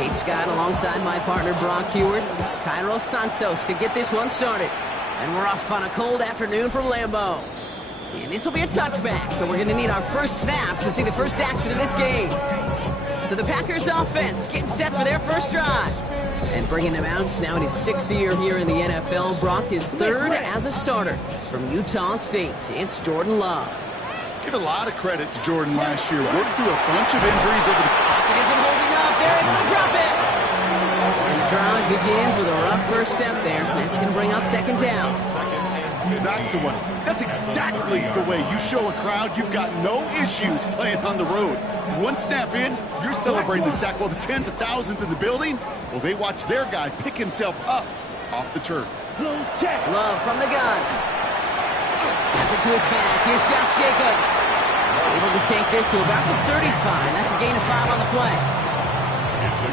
Kate Scott alongside my partner Brock Heward, Cairo Santos to get this one started. And we're off on a cold afternoon from Lambeau. And this will be a touchback, so we're going to need our first snap to see the first action of this game. So the Packers offense getting set for their first drive. And bringing them out now in his 6th year here in the NFL, Brock is 3rd as a starter from Utah State. It's Jordan Love. Give a lot of credit to Jordan last year. Worked through a bunch of injuries over the... Pocket isn't holding up. They're able to drop it. And the drive begins with a rough first step there. That's going to bring up 2nd down. That's the one. That's exactly the way you show a crowd you've got no issues playing on the road. One snap in, you're celebrating the sack while the tens of thousands in the building, well, they watch their guy pick himself up off the turf. Love from the gun. Pass it to his back. Here's Josh Jacobs. Able to take this to about the 35. That's a gain of 5 on the play.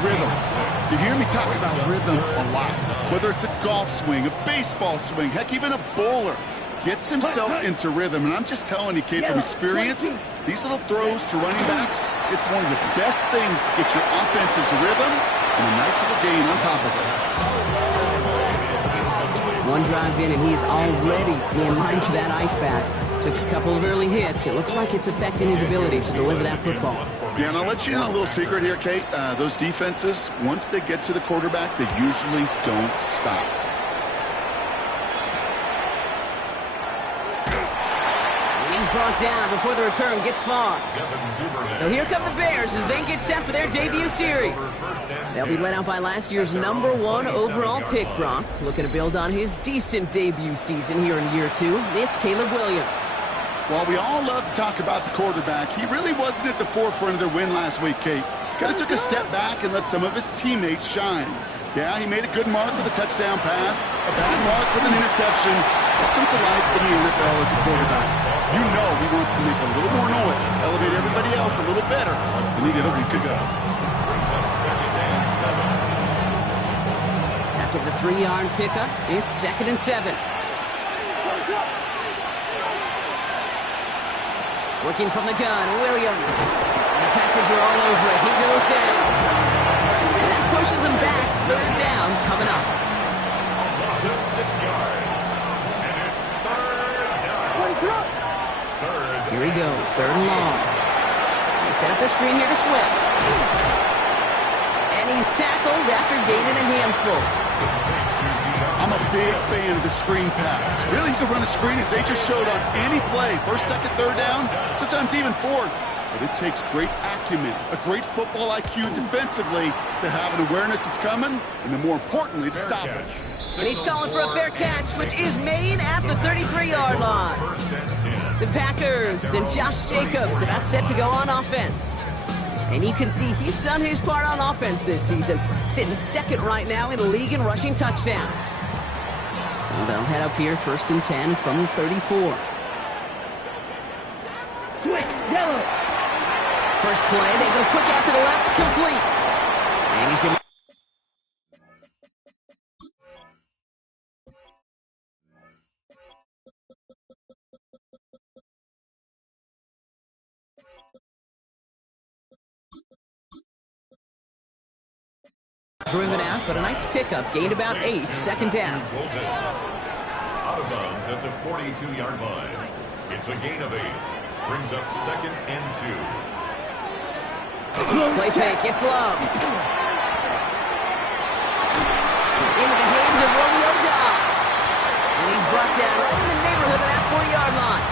Rhythm. You hear me talk about rhythm a lot. Whether it's a golf swing, a baseball swing, heck, even a bowler gets himself into rhythm. And I'm just telling you, kid, from experience, these little throws to running backs, it's one of the best things to get your offense into rhythm and a nice little gain on top of it. One drive in, and he is already in line for that ice bath. Took a couple of early hits. It looks like it's affecting his ability to deliver that football. Yeah, and I'll let you in on a little secret here, Kate. Those defenses, once they get to the quarterback, they usually don't stop. And he's brought down before the return gets far. So here come the Bears as they get set for their debut series. They'll be led out by last year's #1 overall pick, Brock. Looking to build on his decent debut season here in year 2. It's Caleb Williams. While we all love to talk about the quarterback, he really wasn't at the forefront of their win last week, Kate. Kind of took a step back and let some of his teammates shine. Yeah, he made a good mark with a touchdown pass, a bad mark with an interception. Welcome to life in the NFL as a quarterback. You know he wants to make a little more noise, elevate everybody else a little better than he did a week ago. After the 3-yard pickup, it's 2nd and 7. Working from the gun, Williams. And the Packers are all over it. He goes down. And that pushes him back. 3rd down coming up. Just 6 yards. And it's 3rd down. Here he goes, 3rd and long. They set up the screen here to Swift. And he's tackled after gaining a handful. I'm a big fan of the screen pass. Really, you can run a screen as they just showed on any play. 1st, 2nd, 3rd down, sometimes even 4th. But it takes great acumen, a great football IQ defensively to have an awareness it's coming, and then more importantly, to stop it. And he's calling for a fair catch, which is made at the 33-yard line. The Packers and Josh Jacobs about set to go on offense. And you can see he's done his part on offense this season, sitting 2nd right now in the league in rushing touchdowns. So they'll head up here, 1st and 10 from the 34. First play, they go quick out to the left, complete. And he's going to... driven out, but a nice pickup. Gained about 8. 2nd down. Out of bounds at the 42-yard line. It's a gain of 8. Brings up 2nd and 2. Play fake. It's Love. Into the hands of Romeo Dobbs. And he's brought down right in the neighborhood of that 40-yard line.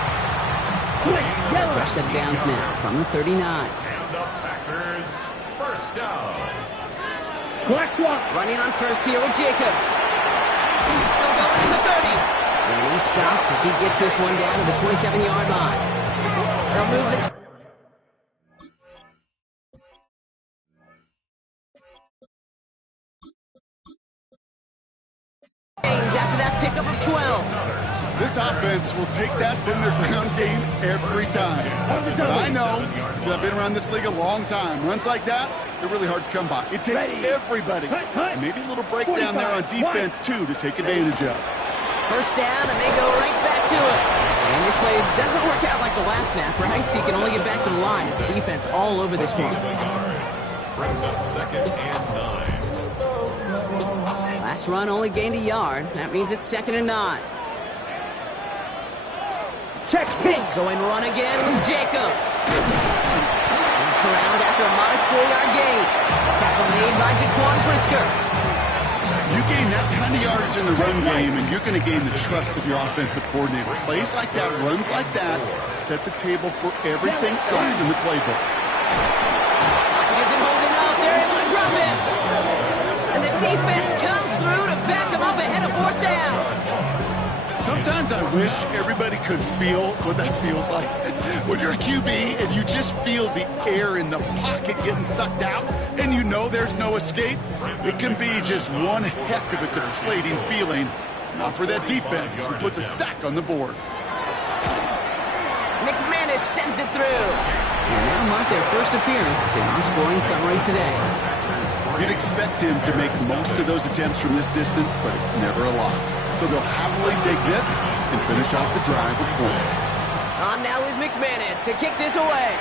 Fresh set of downs now from the 39. And the Packers, 1st down. Running on first here with Jacobs. He's still going in the 30. And he's stopped as he gets this one down to the 27-yard line. They'll move the... after that pickup of 12. This offense will take that from their ground game every time. But I know, because I've been around this league a long time, runs like that, they're really hard to come by. It takes everybody, and maybe a little breakdown there on defense, too, to take advantage of. 1st down, and they go right back to it. And this play doesn't work out like the last snap, right? So you can only get back to the line. It's defense all over this one. Brings up 2nd and 9. Last run only gained a yard. That means it's 2nd and 9. Check King. Going run again with Jacobs. He's corralled after a modest 4-yard gain. Tackle made by Jaquan Brisker. You gain that kind of yardage in the run game, and you're going to gain the trust of your offensive coordinator. Plays like that, runs like that, set the table for everything else in the playbook. He isn't holding up. They're able to drop him. And the defense comes through to back him up ahead of 4th down. Sometimes I wish everybody could feel what that feels like. When you're a QB and you just feel the air in the pocket getting sucked out and you know there's no escape, it can be just one heck of a deflating feeling. Not for that defense who puts a sack on the board. McManus sends it through. And they'll mark their first appearance in our scoring summary today. You'd expect him to make most of those attempts from this distance, but it's never a lot. So they'll happily take this and finish off the drive with points. On now is McManus to kick this away.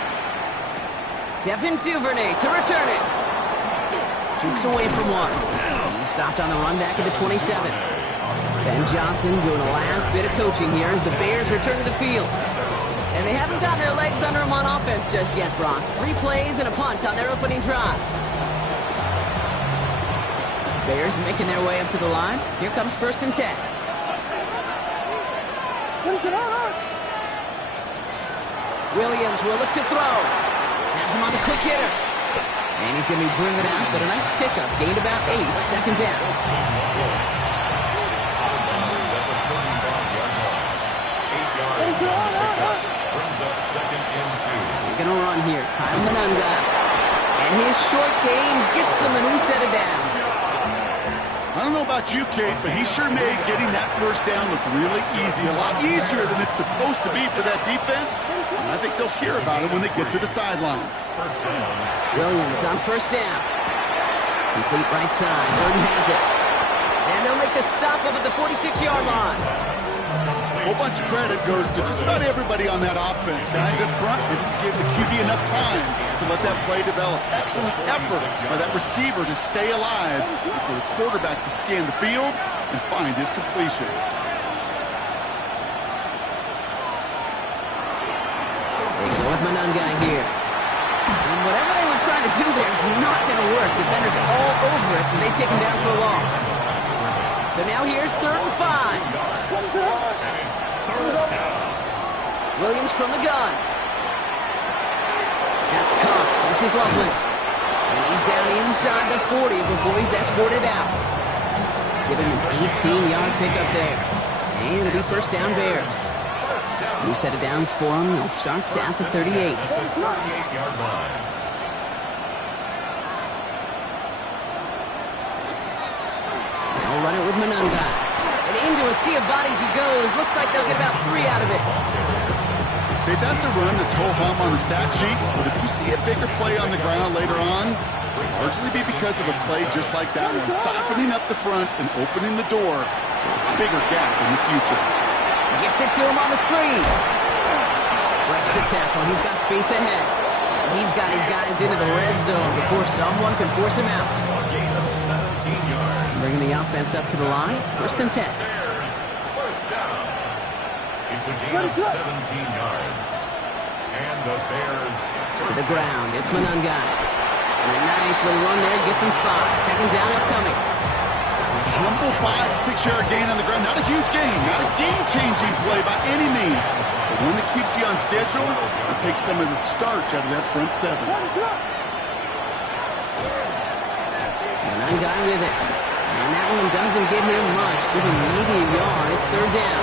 Devin Duvernay to return it. Jukes away from one. He stopped on the run back at the 27. Ben Johnson doing a last bit of coaching here as the Bears return to the field. And they haven't gotten their legs under them on offense just yet, Brock. 3 plays and a punt on their opening drive. Bears making their way up to the line. Here comes 1st and 10. Williams will look to throw. Has him on the quick hitter. And he's going to be driven out, but a nice pickup. Gained about 8, 2nd down. Brings up 2nd and 2. They're going to run here. Kyle Manunga. And his short gain gets them a new set of downs. I don't know about you, Kate, but he sure made getting that 1st down look really easy. A lot easier than it's supposed to be for that defense. And I think they'll hear about it when they get to the sidelines. Williams on 1st down. Complete right side. Gordon has it. And they'll make the stop up at the 46-yard line. A whole bunch of credit goes to just about everybody on that offense. Guys up front, they didn't give the QB enough time to let that play develop. Excellent effort by that receiver to stay alive and for the quarterback to scan the field and find his completion. They go with Manunga here. And whatever they were trying to do there is not going to work. Defenders all over it, so they take him down for a loss. So now here's 3rd and 5. Williams from the gun. That's Cox. This is Loveland. And he's down inside the 40 before he's escorted out. Giving him an 18-yard pickup there. And it'll be 1st down Bears. New set of downs for him. They'll start at the 38. 38-yard line. They'll run it with Manunga. And into a sea of bodies he goes. Looks like they'll get about 3 out of it. Okay, that's a run that's ho-hum on the stat sheet, but if you see a bigger play on the ground later on, it'll largely be because of a play just like that one, softening up the front and opening the door for a bigger gap in the future. Gets it to him on the screen. Breaks the tackle. He's got space ahead. And he's got his guys into the red zone before someone can force him out. A gain of 17 yards. Bringing the offense up to the line. 1st and 10. Bears, 1st down. It's a gain of 17 yards. And the Bears To the ground. It's Manunga. And a nice little run there. Gets him 5. 2nd down upcoming. Humble 5-6-yard gain on the ground. Not a huge gain, not a game-changing play by any means, but one that keeps you on schedule and takes some of the starch out of that front 7. Manunga with it. And that one doesn't get him much. Give him maybe a yard. It's 3rd down.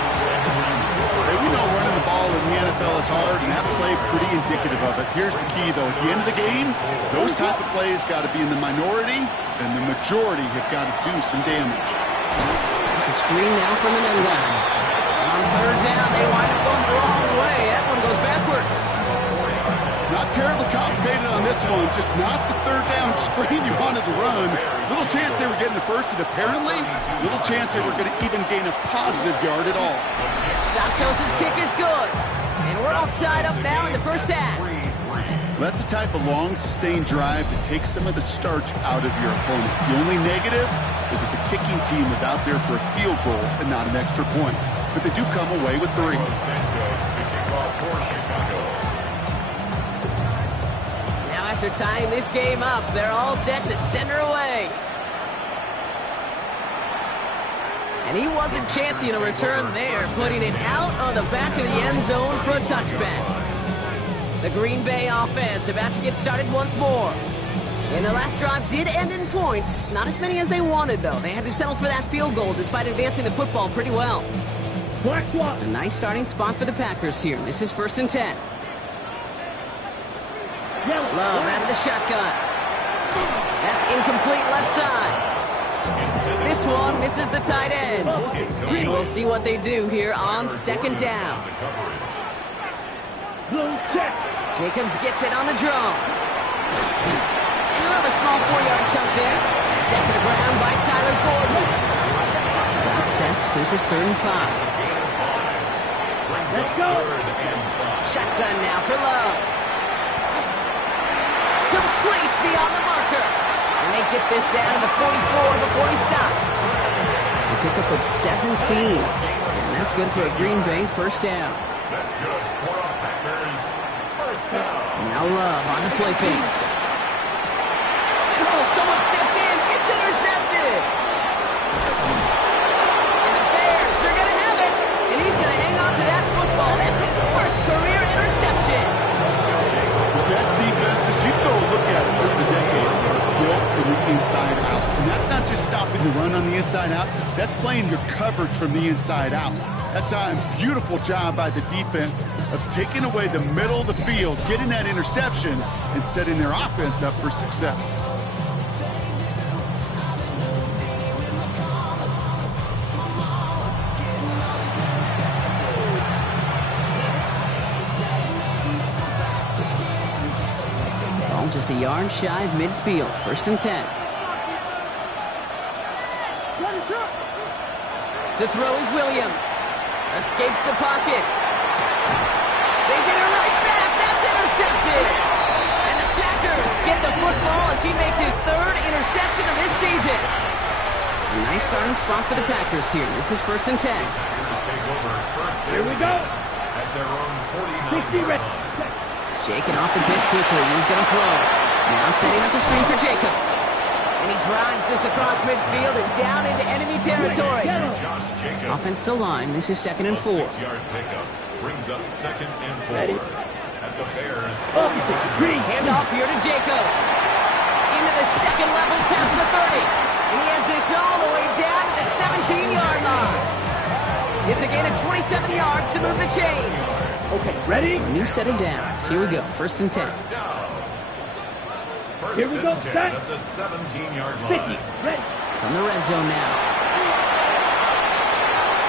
Hey, we know running the ball in the NFL is hard, and that play pretty indicative of it. Here's the key, though. At the end of the game, those type of plays got to be in the minority, and the majority have got to do some damage. The screen now from Manunga. On 3rd down, they wind up going the wrong way. That one goes backwards. Not terribly complicated on this one, just not the 3rd down screen you wanted to run. Little chance they were getting the first, and apparently, little chance they were going to even gain a positive yard at all. Santos' kick is good. And we're all tied up now in the 1st half. That's the type of long, sustained drive that takes some of the starch out of your opponent. The only negative is that the kicking team is out there for a field goal and not an extra point. But they do come away with 3. Now after tying this game up, they're all set to send her away. And he wasn't chancing a return there, putting it out on the back of the end zone for a touchback. The Green Bay offense about to get started once more. And the last drive did end in points. Not as many as they wanted, though. They had to settle for that field goal despite advancing the football pretty well. A nice starting spot for the Packers here. This is 1st and 10. Love out of the shotgun. That's incomplete left side. This one misses the tight end. And we'll see what they do here on 2nd down. Jacobs gets it on the draw. You'll have a small 4-yard chunk there. Set to the ground by Kyler Gordon. That's set. This is 3rd and 5. Let's go. Shotgun now for Love. Complete beyond the marker. And they get this down to the 44 before he stops. A pickup of 17. And that's good for a Green Bay 1st down. That's good for a Packers 1st down. Now Love on the play fake. Oh, someone stepped in. It's intercepted. And the Bears are going to have it. And he's going to hang on to that football. That's his 1st career interception. The best defenses, you go look at it over the decades, are built from the inside out. And that's not just stopping the run on the inside out. That's playing your coverage from the inside out. That's a beautiful job by the defense of taking away the middle of the field, getting that interception, and setting their offense up for success. Ball just a yard shy of midfield. 1st and 10. To throw is Williams. Escapes the pocket. They get it right back. That's intercepted. And the Packers get the football as he makes his 3rd interception of this season. A nice starting spot for the Packers here. This is 1st and 10. Here we go. At their own 49. Shaking off the pit quickly. He's going to throw. Now setting up the screen for Jacobs. And he drives this across midfield and down into enemy territory. Offense still line. This is 2nd and 4. 6-yard pickup brings up 2nd and 4. As the Bears. Hand off here to Jacobs. Into the 2nd level past the 30. And he has this all the way down to the 17-yard line. It's a gain of 27 yards to move the chains. Okay, ready? So a new set of downs. Here we go. 1st and 10. Here we go. Set. At the 17-yard 50. line. Ready. From the red zone now.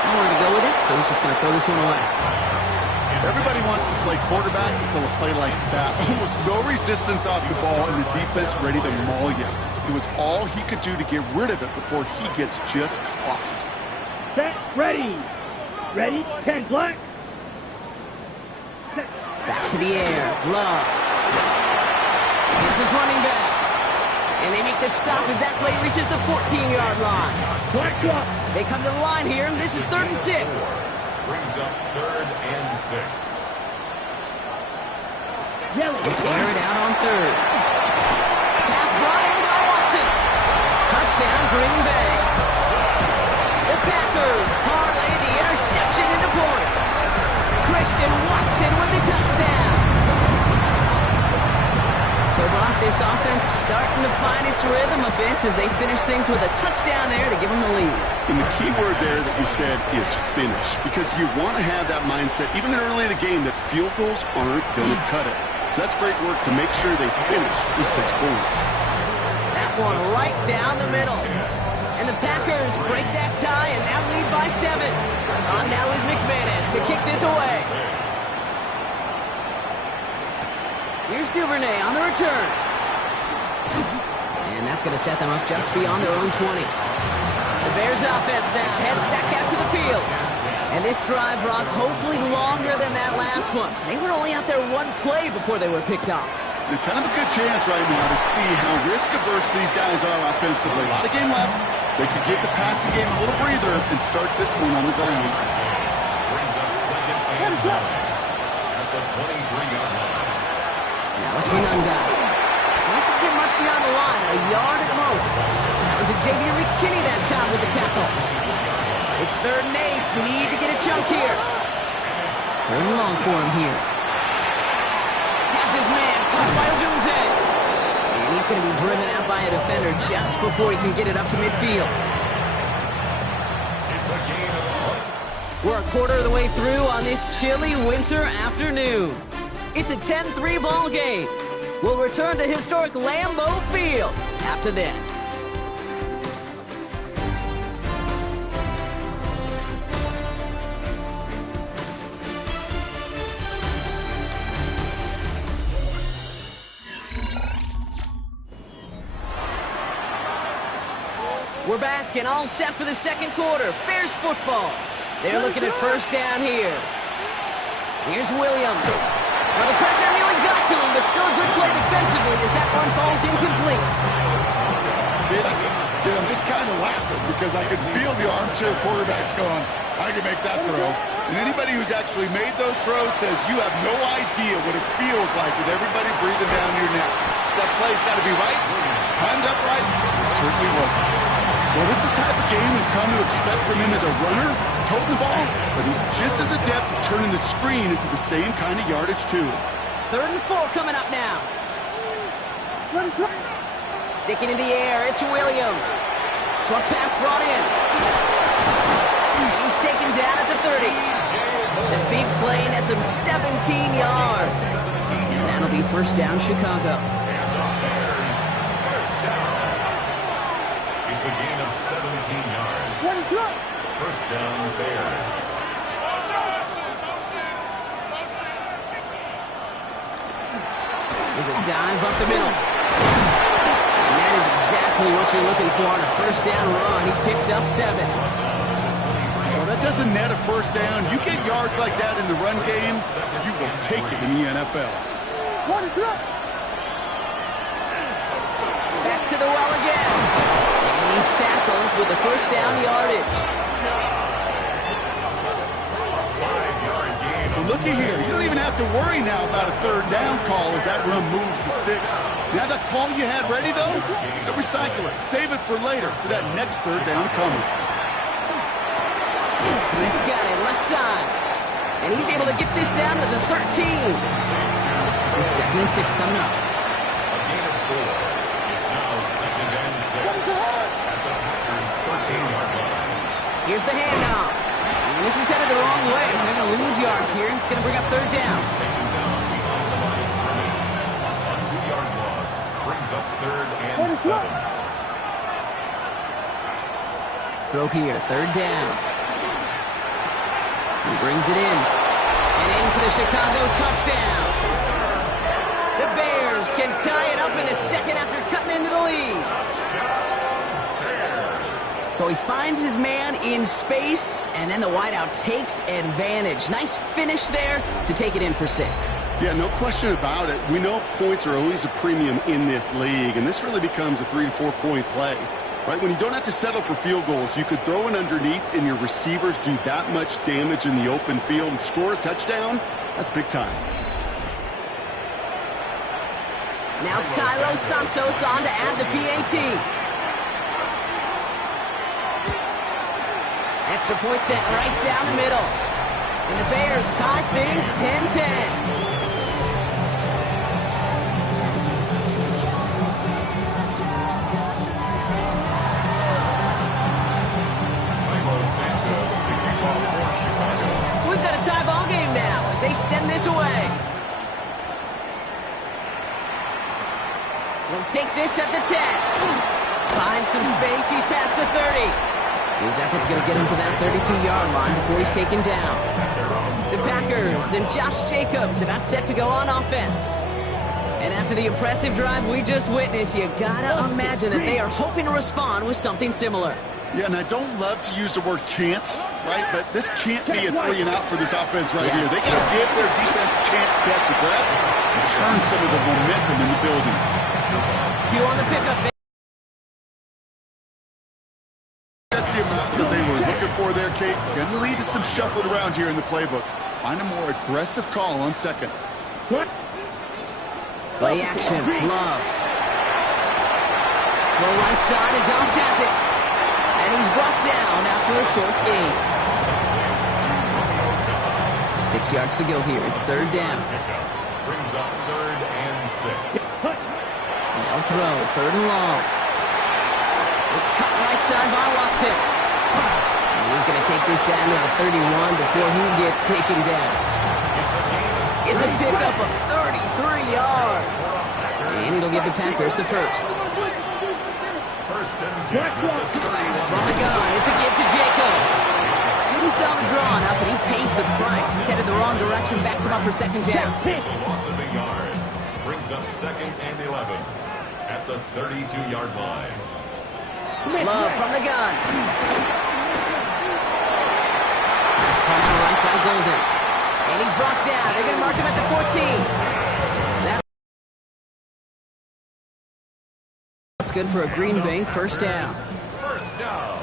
Nowhere to go with it, so he's just going to throw this one away. Everybody wants to play quarterback until a play like that. Almost no resistance off the ball and the defense ready to maul you. It was all he could do to get rid of it before he gets just clocked. Set. Ready. Ready. 10 black. Set. Back to the air. Love. It's his running back. And they make the stop as that play reaches the 14-yard line. Black drop. They come to the line here, and this is 3rd and 6. Brings up 3rd and 6. Yellow. Air it out on 3rd. Pass brought in by Watson. Touchdown, Green Bay. The Packers parlay the interception into points. Christian Watson with the touchdown. So, Brock, this offense starting to find its rhythm a bit as they finish things with a touchdown there to give them the lead. And the key word there that you said is finish, because you want to have that mindset, even early in the game, that field goals aren't going to cut it. So that's great work to make sure they finish with 6 points. That one right down the middle. And the Packers break that tie and now lead by 7. On now is McManus to kick this away. Here's Duvernay on the return. And that's going to set them up just beyond their own 20. The Bears offense now heads back out to the field. And this drive, Brock, hopefully longer than that last one. They were only out there one play before they were picked off. They're kind of a good chance right now to see how risk-averse these guys are offensively. A lot of game left. They could give the passing game a little breather and start this one on the ground. Brings up second and 9 at the 23-yard line. Now it's Munanga. Doesn't get much beyond the line, a yard at most. That was Xavier McKinney that time with the tackle. It's 3rd and 8. Need to get a chunk here. 3rd and long for him here. Has his man caught by Odunze. And he's going to be driven out by a defender just before he can get it up to midfield. It's a gain of 20. We're a quarter of the way through on this chilly winter afternoon. It's a 10-3 ball game. We'll return to historic Lambeau Field after this. We're back and all set for the second quarter. Bears football. They're looking at first down here. Here's Williams. Well, the pressure nearly got to him, but still a good play defensively as that one falls incomplete. Kid, I'm just kind of laughing because I could feel the armchair quarterbacks going, I can make that throw. And anybody who's actually made those throws says you have no idea what it feels like with everybody breathing down your neck. That play's got to be right, timed up right. It certainly wasn't. Well, this is the type of game we've come to expect from him as a runner, toting the ball, but he's just as adept at turning the screen into the same kind of yardage, too. 3rd and 4 coming up now. Sticking in the air, it's Williams. Short pass brought in. And he's taken down at the 30. The big play nets him 17 yards. And that'll be first down, Chicago. It's a gain of 17 yards. First down, Bears. There's a dive up the middle. And that is exactly what you're looking for on a first down run. He picked up 7. Well, that doesn't net a first down. You get yards like that in the run game, you will take it in the NFL. Back to the well again. And he's tackled with the first down yardage. Well, looky here. You don't even have to worry now about a 3rd down call as that run moves the sticks. Now that call you had ready, though, recycle it. Save it for later for that next 3rd down coming. It's got it left side. And he's able to get this down to the 13. This is 2nd and 6 coming up. A gain of 4. It's now 2nd and 6 at the Packers' 13-yard line. Here's the handoff. And this is headed the wrong way. They're going to lose yards here. It's going to bring up 3rd down. Taken down behind the line of scrimmage. A 2-yard loss brings up 3rd and 7. Throw here, 3rd down. He brings it in. And in for the Chicago touchdown. The Bears can tie it up in the second after cutting into the lead. So he finds his man in space, and then the wideout takes advantage. Nice finish there to take it in for 6. Yeah, no question about it. We know points are always a premium in this league, and this really becomes a 3 to 4 point play. Right, when you don't have to settle for field goals, you could throw it underneath and your receivers do that much damage in the open field and score a touchdown. That's big time. Now Cairo Santos on to add the PAT. Extra point sent right down the middle. And the Bears tie things 10-10. They send this away. Let's take this at the 10. Finds some space. He's past the 30. His effort's going to get him to that 32-yard line before he's taken down. The Packers and Josh Jacobs about set to go on offense. And after the impressive drive we just witnessed, you got to imagine that they are hoping to respond with something similar. Yeah, and I don't love to use the word can't, right? But this can't be a 3-and-out for this offense right here. They got to give their defense a chance to catch a breath and turn some of the momentum in the building. 2 on the pickup. That's the amount that they were looking for there, Kate. Going to lead to some shuffling around here in the playbook. Find a more aggressive call on second. Play action. Love. Go right side, and Jones has it. And he's brought down after a short gain. 6 yards to go here. It's third down. Brings up 3rd and 6. Now throw. 3rd and long. It's cut right side by Watson. And he's going to take this down to the 31 before he gets taken down. It's a pickup of 33 yards. And it'll give the Packers the first. 1st and 10. From the gun, it's a give to Jacobs. Didn't saw the draw enough, and he pays the price. He's headed the wrong direction, backs him up for 2nd down. It's a loss of a yard. Brings up 2nd and 11 at the 32-yard line. Love from the gun. Nice call to right by Golden. And he's brought down. They're going to mark him at the 14. That's good for a Green Bay first down. First down.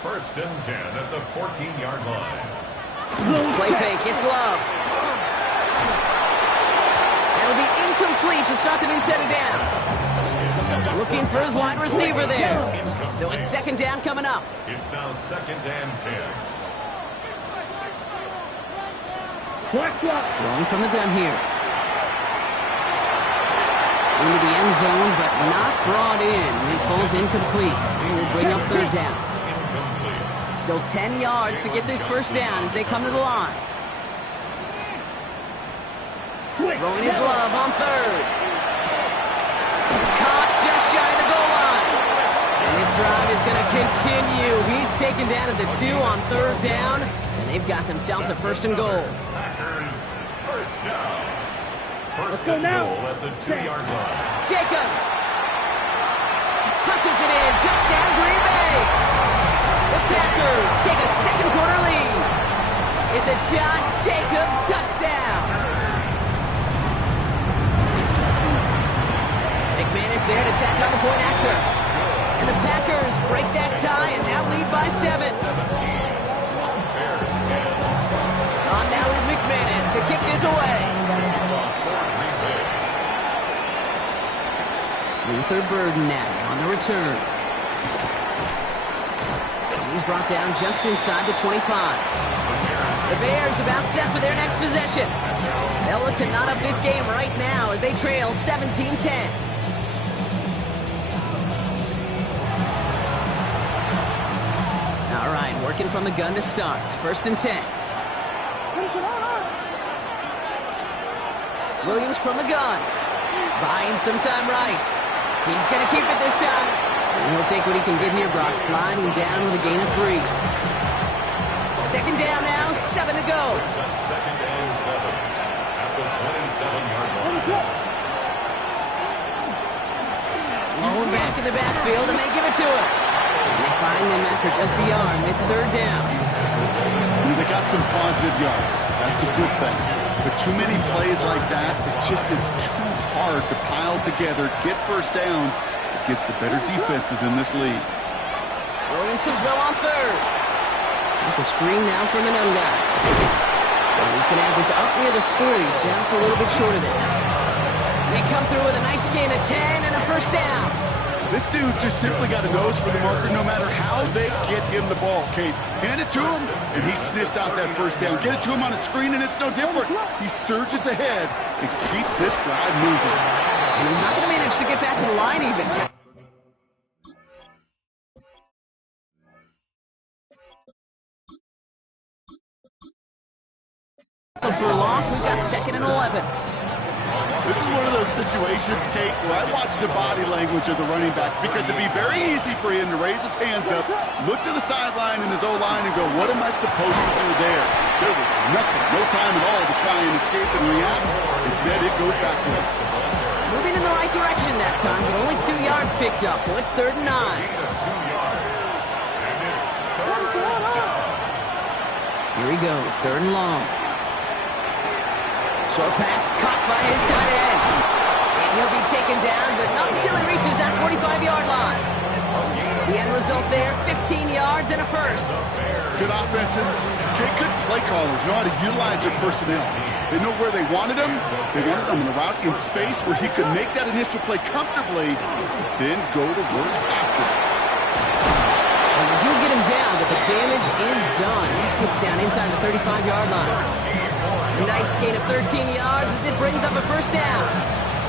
1st and 10 at the 14-yard line. Play fake. It's Love. That'll be incomplete to start the new set of downs. Looking for his wide receiver there. So it's 2nd down coming up. It's now 2nd and 10. Throwing from the gun here. Into the end zone, but not brought in. It falls incomplete. And will bring up 3rd down. Still 10 yards to get this first down as they come to the line. Throwing his Love on 3rd. Caught just shy of the goal line. And this drive is going to continue. He's taken down at the 2 on 3rd down. And they've got themselves a 1st and goal. Packers first down. First go and now. goal at the 2-yard line. Jacobs. Punches it in. Touchdown Green Bay. The Packers take a 2nd quarter lead. It's a Josh Jacobs touchdown. McManus there to tack on the point after. And the Packers break that tie and now lead by 7. On now is McManus to kick this away. Luther Burden now on the return. And he's brought down just inside the 25. The Bears about set for their next possession. They'll look to knot up this game right now as they trail 17-10. All right, working from the gun to start. 1st and 10. Williams from the gun. Buying some time right. He's going to keep it this time. And he'll take what he can get here, Brock. Sliding down with a gain of 3. 2nd down now, 7 to go. It's on 2nd and 7 at the 27-yard line. Low back in the backfield, and they give it to him. And they find him after just a yard. It's 3rd down. They got some positive yards. That's a good thing. But too many plays like that, it just is too hard to pile together, get first downs against the better defenses in this league. Williamson's well on 3rd. There's a screen now from an young guy. And he's going to have this up near the 40, just a little bit short of it. They come through with a nice gain of 10 and a first down. This dude just simply got a nose for the marker no matter how they get him the ball, Kate. Hand it to him, and he sniffs out that first down. Get it to him on a screen, and it's no different. He surges ahead and keeps this drive moving. And he's not going to manage to get back to the line even. For a loss, we've got 2nd and 11. This is one of those situations, Kate, where I watch the body language of the running back because it'd be very easy for him to raise his hands up, look to the sideline in his O-line and go, what am I supposed to do there? There was nothing, no time at all to try and escape and react. Instead, it goes backwards. Moving in the right direction that time, but only 2 yards picked up, so it's 3rd and 9. Gain of 2 yards. Here he goes, 3rd and long. Short pass caught by his tight end. And he'll be taken down, but not until he reaches that 45-yard line. The end result there, 15 yards and a first. Good offenses. Okay, good play callers know how to utilize their personnel. They know where they wanted him. They wanted him in the route in space where he could make that initial play comfortably, then go to work after it. And they do get him down, but the damage is done. He gets down inside the 35-yard line. A nice gain of 13 yards as it brings up a first down.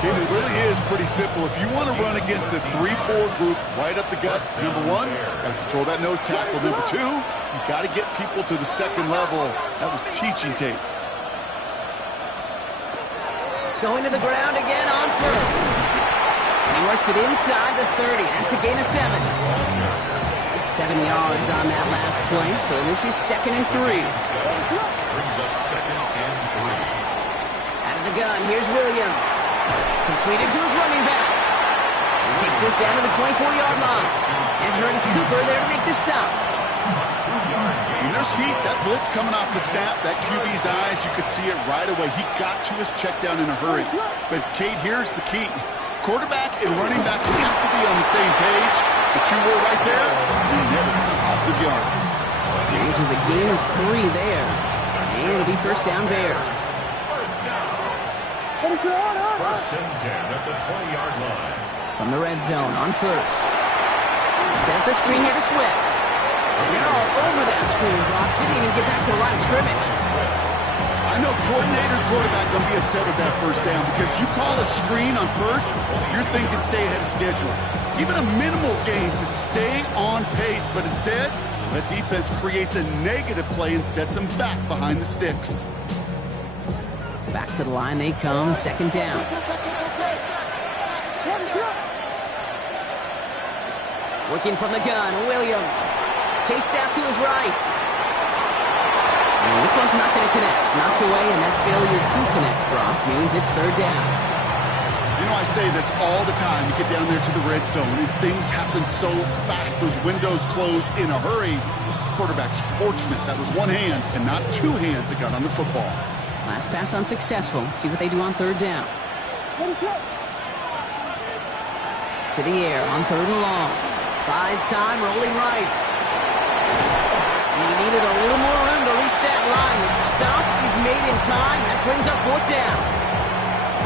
It really is pretty simple. If you want to run against a 3-4 group right up the gut, number one, got to control that nose tackle. Number two, you got to get people to the second level. That was teaching tape. Going to the ground again on first. And he works it inside the 30. That's a gain of 7. 7 yards on that last play, so this is 2nd and 3. Brings up 2nd and 3. Out of the gun, here's Williams. Completed to his running back. He takes this down to the 24-yard line. Entering Cooper there to make the stop. When there's heat, that blitz coming off the snap, that QB's eyes, you could see it right away. He got to his check down in a hurry. But, Kate, here's the key. Quarterback and running back have to be on the same page. But you were right there. You netted some positive yards. Which is a gain of 3 there. And it'll be first down Bears. First and 10 at the 20-yard line. From the red zone on first. Set the screen here to Swift. And they're all over that screen, Brock. Didn't even get back to the line of scrimmage. I know coordinator and quarterback going to be upset with that first down because you call a screen on first, you're thinking stay ahead of schedule. Even a minimal gain to stay on pace, but instead, the defense creates a negative play and sets them back behind the sticks. Back to the line they come, 2nd down. Working from the gun, Williams. Chased out to his right. And this one's not going to connect. Knocked away, and that failure to connect, Brock, means it's 3rd down. You know, I say this all the time. You get down there to the red zone, and things happen so fast. Those windows close in a hurry. Quarterback's fortunate. That was one hand and not 2 hands that got on the football. Last pass unsuccessful. Let's see what they do on 3rd down. To the air on 3rd and long. Buys time, rolling right. And he needed a little more room to reach that line. The stop is made in time. That brings up 4th down.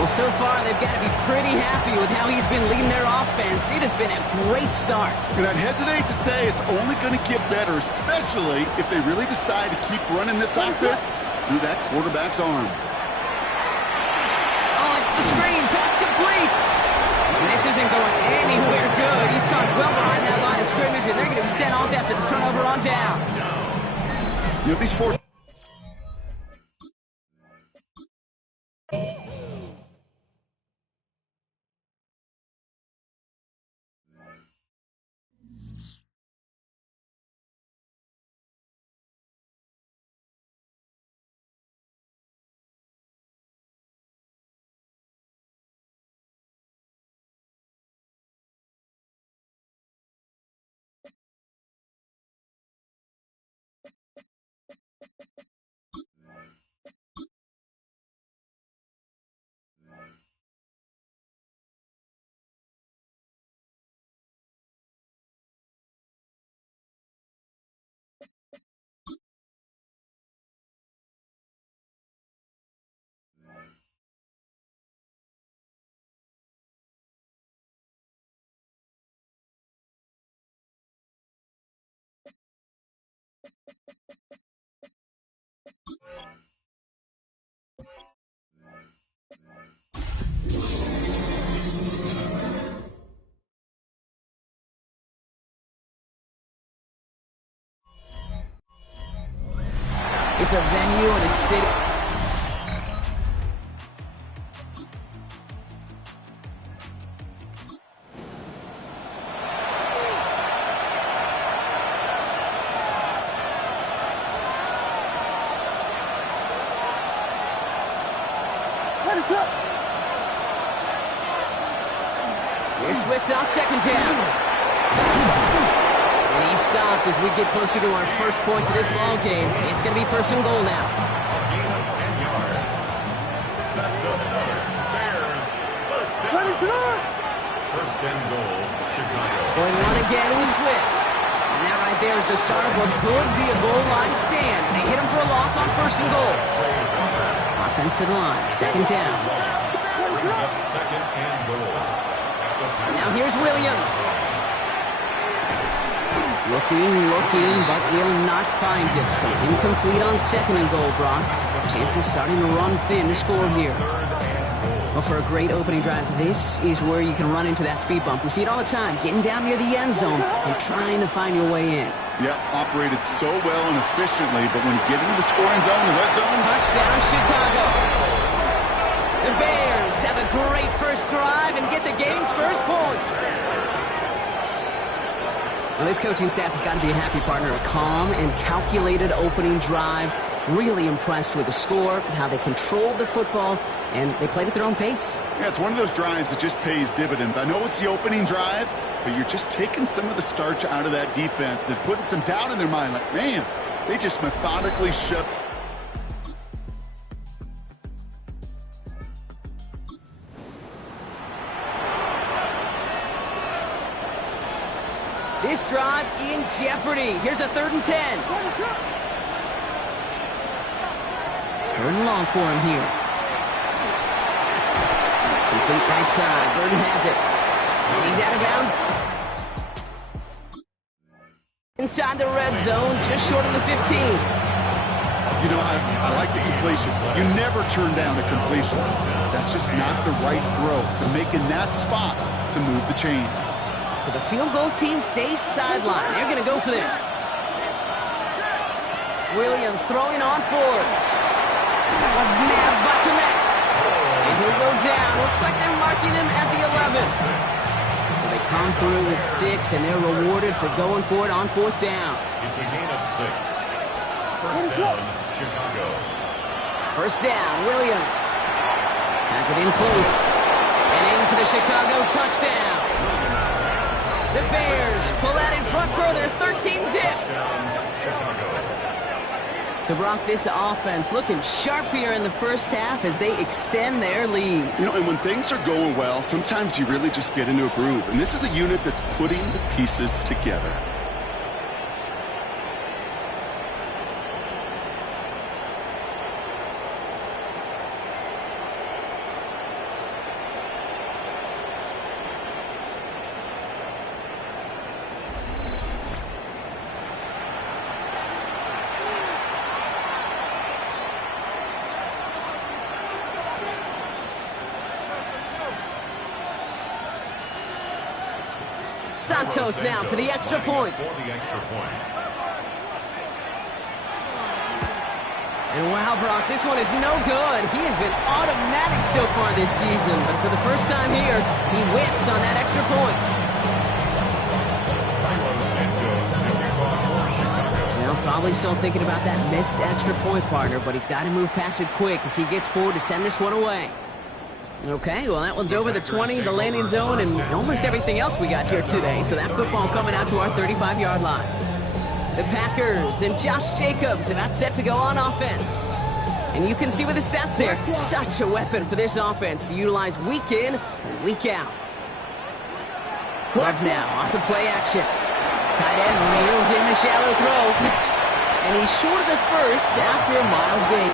Well, so far, they've got to be pretty happy with how he's been leading their offense. It has been a great start. And I'd hesitate to say it's only going to get better, especially if they really decide to keep running this offense through that quarterback's arm. Oh, it's the screen. Pass complete. And this isn't going anywhere good. He's caught well behind that line of scrimmage, and they're going to be sent off after the turnover on downs. You know, these 4... It's a venue in a city. Here's Swift on 2nd down. And he's stopped as we get closer to our first points of this ball game. It's going to be first and goal now. A gain of 10 yards. That's another Bears first down. First and goal, Chicago. Going one again with Swift. And that right there is the start of what could be a goal line stand. They hit him for a loss on first and goal. Offensive line, second down. Brings up second and goal. Now here's Williams. Looking, but will not find it. So incomplete on second and goal, Brock. Chances starting to run thin to score here. Well, for a great opening drive, this is where you can run into that speed bump. We see it all the time, getting down near the end zone and trying to find your way in. Yeah, operated so well and efficiently, but when you get into the scoring zone, the red zone... Touchdown, Chicago. The Bears have a great first drive and get the game's first points. Well, this coaching staff has got to be a happy partner. A calm and calculated opening drive. Really impressed with the score, how they controlled the football, and they played at their own pace. Yeah, it's one of those drives that just pays dividends. I know it's the opening drive, but you're just taking some of the starch out of that defense and putting some doubt in their mind. Like, man, they just methodically shut... This drive in jeopardy. Here's a 3rd and 10. Third and long for him here. Complete right side. Burton has it. He's out of bounds. Inside the red zone, just short of the 15. You know, I like the completion. You never turn down a completion. That's just not the right throw to make in that spot to move the chains. So the field goal team stays sidelined. They're going to go for this. Williams throwing on forward. That one's nabbed by Komet. And he'll go down. Looks like they're marking him at the 11. So they come through with 6, and they're rewarded for going for it on 4th down. It's a gain of 6. First down, Chicago. First down, Williams. Has it in close. And in for the Chicago touchdown. The Bears pull that in front further, 13-zip. So, Brock, this offense looking sharp here in the first half as they extend their lead. You know, and when things are going well, sometimes you really just get into a groove. And this is a unit that's putting the pieces together. Santos now for the extra point. And wow, Brock, this one is no good. He has been automatic so far this season, but for the first time here, he whiffs on that extra point. Well, probably still thinking about that missed extra point, partner, but he's got to move past it quick as he gets forward to send this one away. Okay, well, that one's over the 20, the landing zone, and almost everything else we got here today. So that football coming out to our 35-yard line. The Packers and Josh Jacobs about set to go on offense. And you can see with the stats there, such a weapon for this offense to utilize week in and week out. Love now, off the play action. Tight end reels in the shallow throw. And he's short of the first after a mild gain.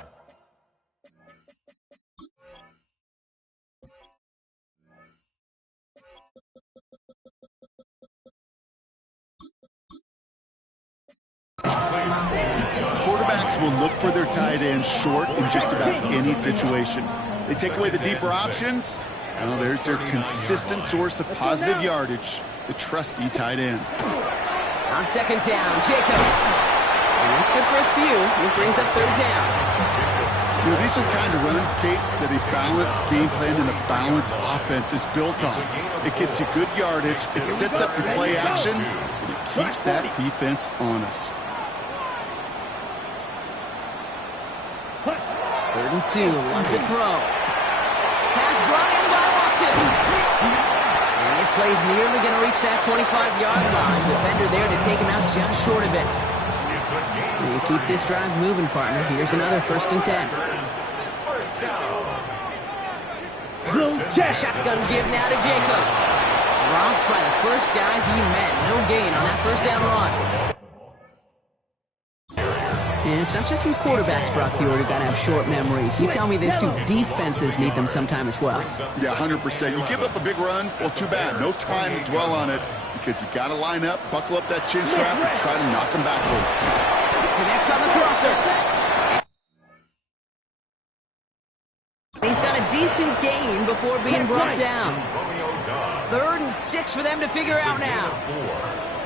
Quarterbacks will look for their tight end short in just about any situation. They take away the deeper options. Well, there's their consistent source of positive yardage, the trusty tight end. On second down, Jacobs. And that's good for a few. It brings up 3rd down. You know, these are the kind of runs, Kate, that a balanced game plan and a balanced offense is built on. It gets you good yardage, it sets up your play action, and it keeps that defense honest. 3rd and 2, one to throw. Pass brought in by Watson. And this play's nearly going to reach that 25-yard line. Defender there to take him out just short of it. You keep this drive moving, partner. Here's another 1st and 10. First down. Shotgun give now to Jacobs. Dropped by the first guy he met. No gain on that 1st down run. And it's not just you quarterbacks, Brock Hewitt, who got to have short memories. You tell me these two defenses need them sometime as well. Yeah, 100%. You give up a big run, well, too bad. No time to dwell on it because you got to line up, buckle up that chin strap, and try to knock them backwards. Connects on the crosser. He's got a decent gain before being brought down. 3rd and 6 for them to figure out now.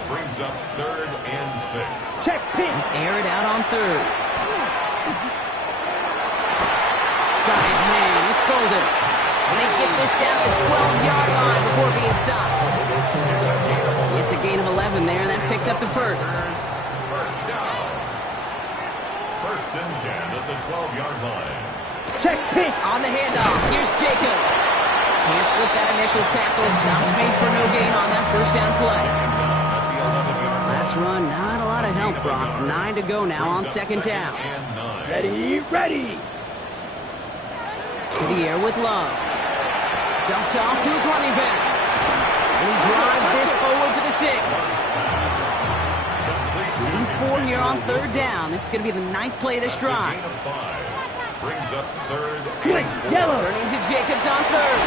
Brings up 3rd and 6. Check pin. Air it out on 3rd. Got his man. It's golden. And they get this down to the 12-yard line before being stopped. It's a gain of 11 there, and that picks up the 1st. First down. 1st and 10 at the 12-yard line. Check pin. On the handoff, here's Jacobs. Can't slip that initial tackle. Stops made for no gain on that 1st down play. Last run, not a lot of help, Brock. 9 to go now on 2nd down. Ready, ready. To the air with Love. Dumped off to his running back. And he drives this forward to the 6. Leading 4 here on 3rd down. This is going to be the 9th play of this drive. Brings up 3rd. Yellow. Turning to Jacobs on 3rd.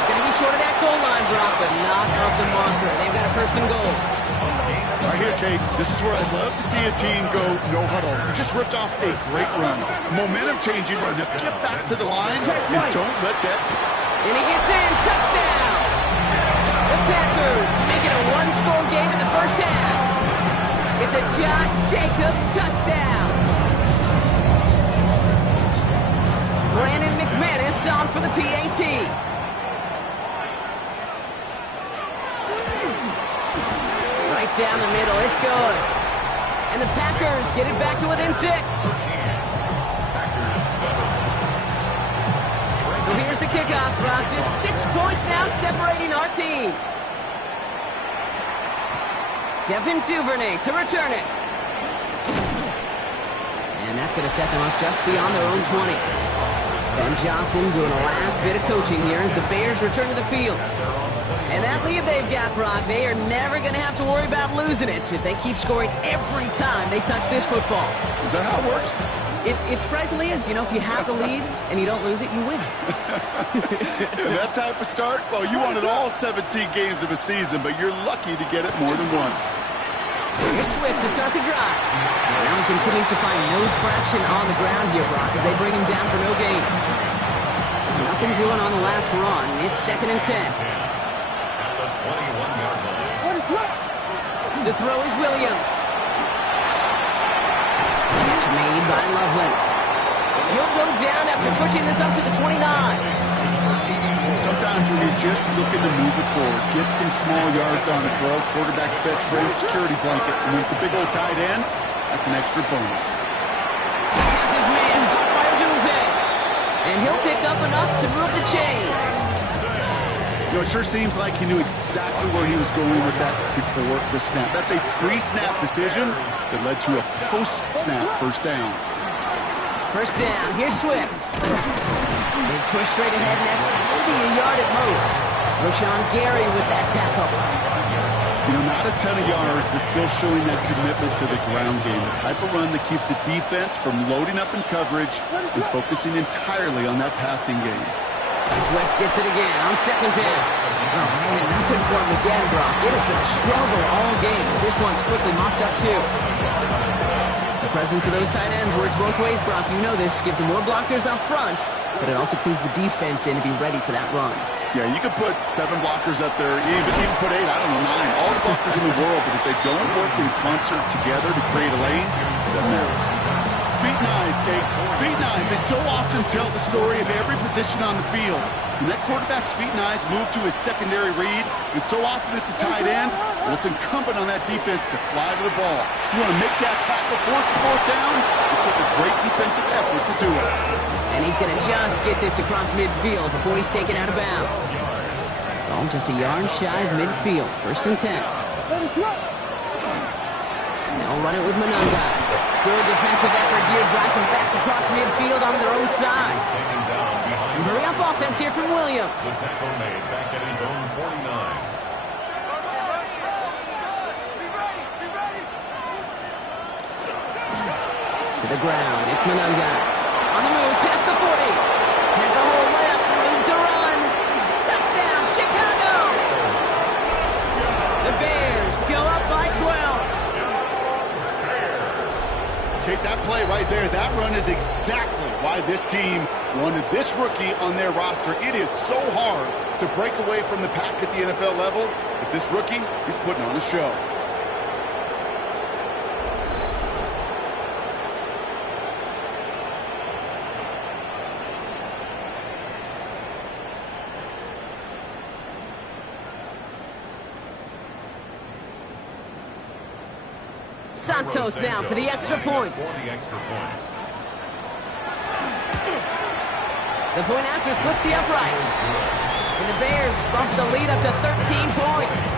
It's going to be short of that goal line, Brock, but not of the marker. They've got a 1st and goal. Right here, Kate, this is where I'd love to see a team go no huddle. You just ripped off a great run. Momentum changing run. Just get back to the line and don't let that... And he gets in. Touchdown! The Packers make it a 1-score game in the 1st half. It's a Josh Jacobs touchdown. Brandon McManus on for the PAT. Right down the middle, it's good. And the Packers get it back to within 6. So here's the kickoff, Brock. Just 6 points now separating our teams. Devin Duvernay to return it. And that's going to set them up just beyond their own 20. Ben Johnson doing a last bit of coaching here as the Bears return to the field. And that lead they've got, Brock, they are never going to have to worry about losing it if they keep scoring every time they touch this football. Is that how it works? It surprisingly is. You know, if you have the lead and you don't lose it, you win. And that type of start, well, you wanted all 17 games of a season, but you're lucky to get it more than once. Here's Swift to start the drive. Now he continues to find no traction on the ground here, Brock, as they bring him down for no gain. Nothing doing on the last run. It's 2nd and 10. To throw is Williams. Catch made by Loveland. He'll go down after pushing this up to the 29. Sometimes when you're just looking to move it forward, get some small yards on the throw, quarterback's best friend, security blanket. And when it's a big old tight end, that's an extra bonus. Has his man caught by Odunze. And he'll pick up enough to move the chains. You know, it sure seems like he knew exactly where he was going with that before the snap. That's a pre-snap decision that led to a post-snap 1st down. 1st down, here's Swift. He's pushed straight ahead, and that's maybe a yard at most. Rashawn Gary with that tackle. You know, not a ton of yards, but still showing that commitment to the ground game. The type of run that keeps the defense from loading up in coverage and focusing entirely on that passing game. Swift gets it again on 2nd down. Oh, man, nothing for him again, Brock. It has been a struggle all game as this one's quickly mopped up, too. The presence of those tight ends works both ways, Brock. You know this. Gives them more blockers up front, but it also clues the defense in to be ready for that run. Yeah, you could put 7 blockers up there, even put 8, I don't know, 9. All the blockers in the world, but if they don't work in concert together to create a lane, it doesn't matter. Feet and eyes, Kate. Feet and eyes. They so often tell the story of every position on the field. When that quarterback's feet and eyes move to his secondary read, and so often it's a tight end, well, it's incumbent on that defense to fly to the ball. You want to make that tackle, force the 4th down, it took a great defensive effort to do it. And he's going to just get this across midfield before he's taken out of bounds. Ball just a yard shy of midfield. 1st and 10. They'll run it with Manungai. Good defensive effort here. Drives them back across midfield onto their own side. Some hurry-up offense here from Williams. The tackle made back at his own 49. To the ground. It's Manungai. On the move, past the 40. Has a hole left. Room to run. Touchdown, Chicago! The Bears go up by 12. Kate, that play right there, that run is exactly why this team wanted this rookie on their roster. It is so hard to break away from the pack at the NFL level, but this rookie is putting on a show. Santos now for the extra point. The point after splits the uprights. And the Bears bump the lead up to 13 points.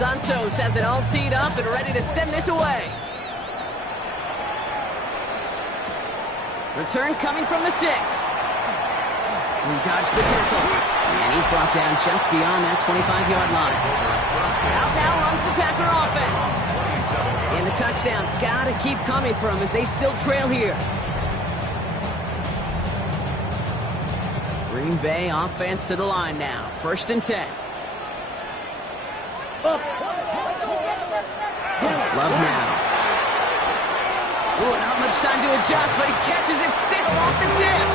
Santos has it all teed up and ready to send this away. Return coming from the 6. He dodged the tackle. And he's brought down just beyond that 25-yard line. Out now runs the Packer offense. And the touchdowns got to keep coming from as they still trail here. Green Bay offense to the line now. 1st and 10. Love now. Ooh, not much time to adjust, but he catches it still off the tip.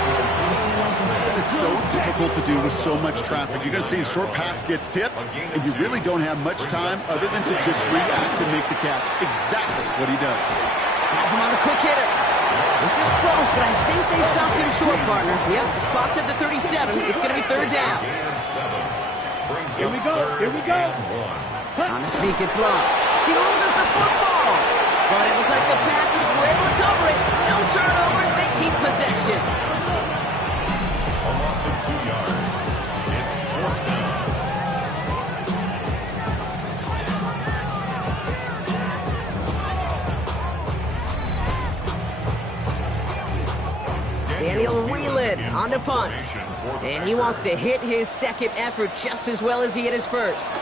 That is so difficult to do with so much traffic. You're going to see a short pass gets tipped, and you really don't have much time other than to just react and make the catch. Exactly what he does. Has him on the quick hitter. This is close, but I think they stopped him short, partner. Yep, the spot's at the 37. It's going to be 3rd down. Here we go. Here we go. On the sneak, it's Love. He loses the football. But it looked like the Packers were able to cover it. No turnovers. They keep possession. A loss of 2 yards. It's 4th down. Daniel reel it on the punt. And he wants to hit his second effort just as well as he hit his first.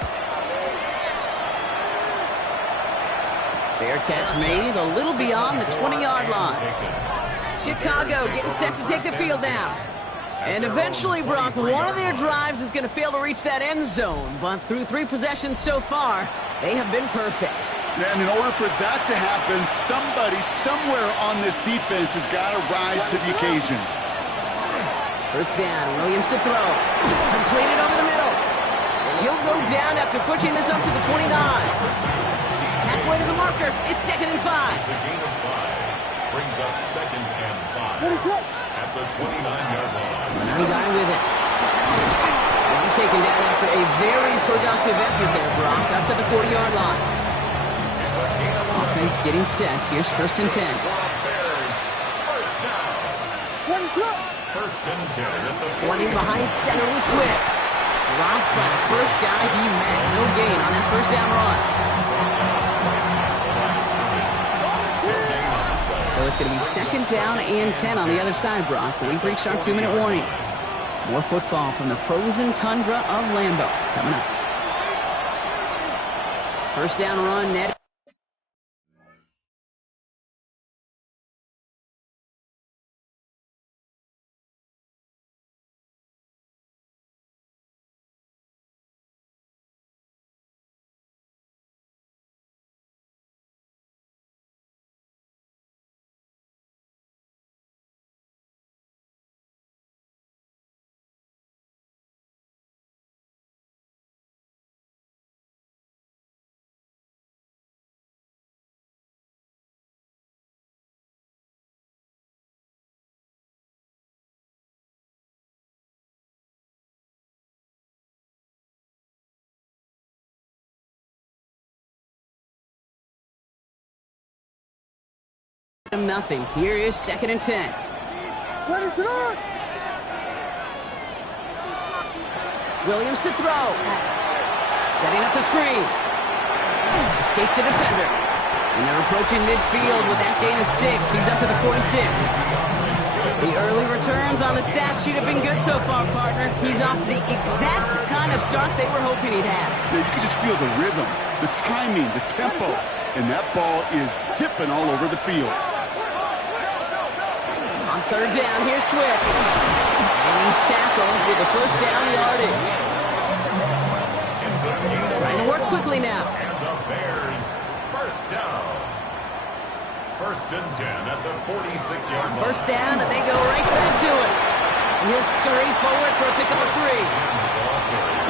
Fair catch made a little beyond the 20-yard line. Chicago getting set to take the field down. And eventually, Brock, one of their drives is going to fail to reach that end zone. But through 3 possessions so far, they have been perfect. And in order for that to happen, somebody somewhere on this defense has got to rise to the occasion. 1st down, Williams to throw. Completed over the middle. And he'll go down after pushing this up to the 29. Halfway to the marker, it's 2nd and 5. It's a gain of 5. Brings up 2nd and 5. At the 29-yard line. Manungai with it. And he's taken down after a very productive effort there, Brock, up to the 40-yard line. It's a gain of 1. Offense getting set. Here's 1st and 10. Bears, 1st down. 1st and 10 at the 20 behind center with Swift. Dropped by the first guy he met. No gain on that 1st down run. So it's going to be 2nd down and 10 on the other side, Brock. We've reached our 2-minute warning. More football from the frozen tundra of Lambeau coming up. 1st down run, net. Nothing. Here is 2nd and 10. Williams to throw. Setting up the screen. Escapes the defender. And they're approaching midfield with that gain of 6. He's up to the 46. The early returns on the stat sheet have been good so far, partner. He's off to the exact kind of start they were hoping he'd have. Yeah, you can just feel the rhythm, the timing, the tempo. And that ball is zipping all over the field. On 3rd down, here's Swift. And he's tackled with the first down yardage. Trying to work quickly now. And the Bears, first down. 1st and 10 at the 46-yard line. First down, and they go right back to it. He'll scurry forward for a pickup of 3.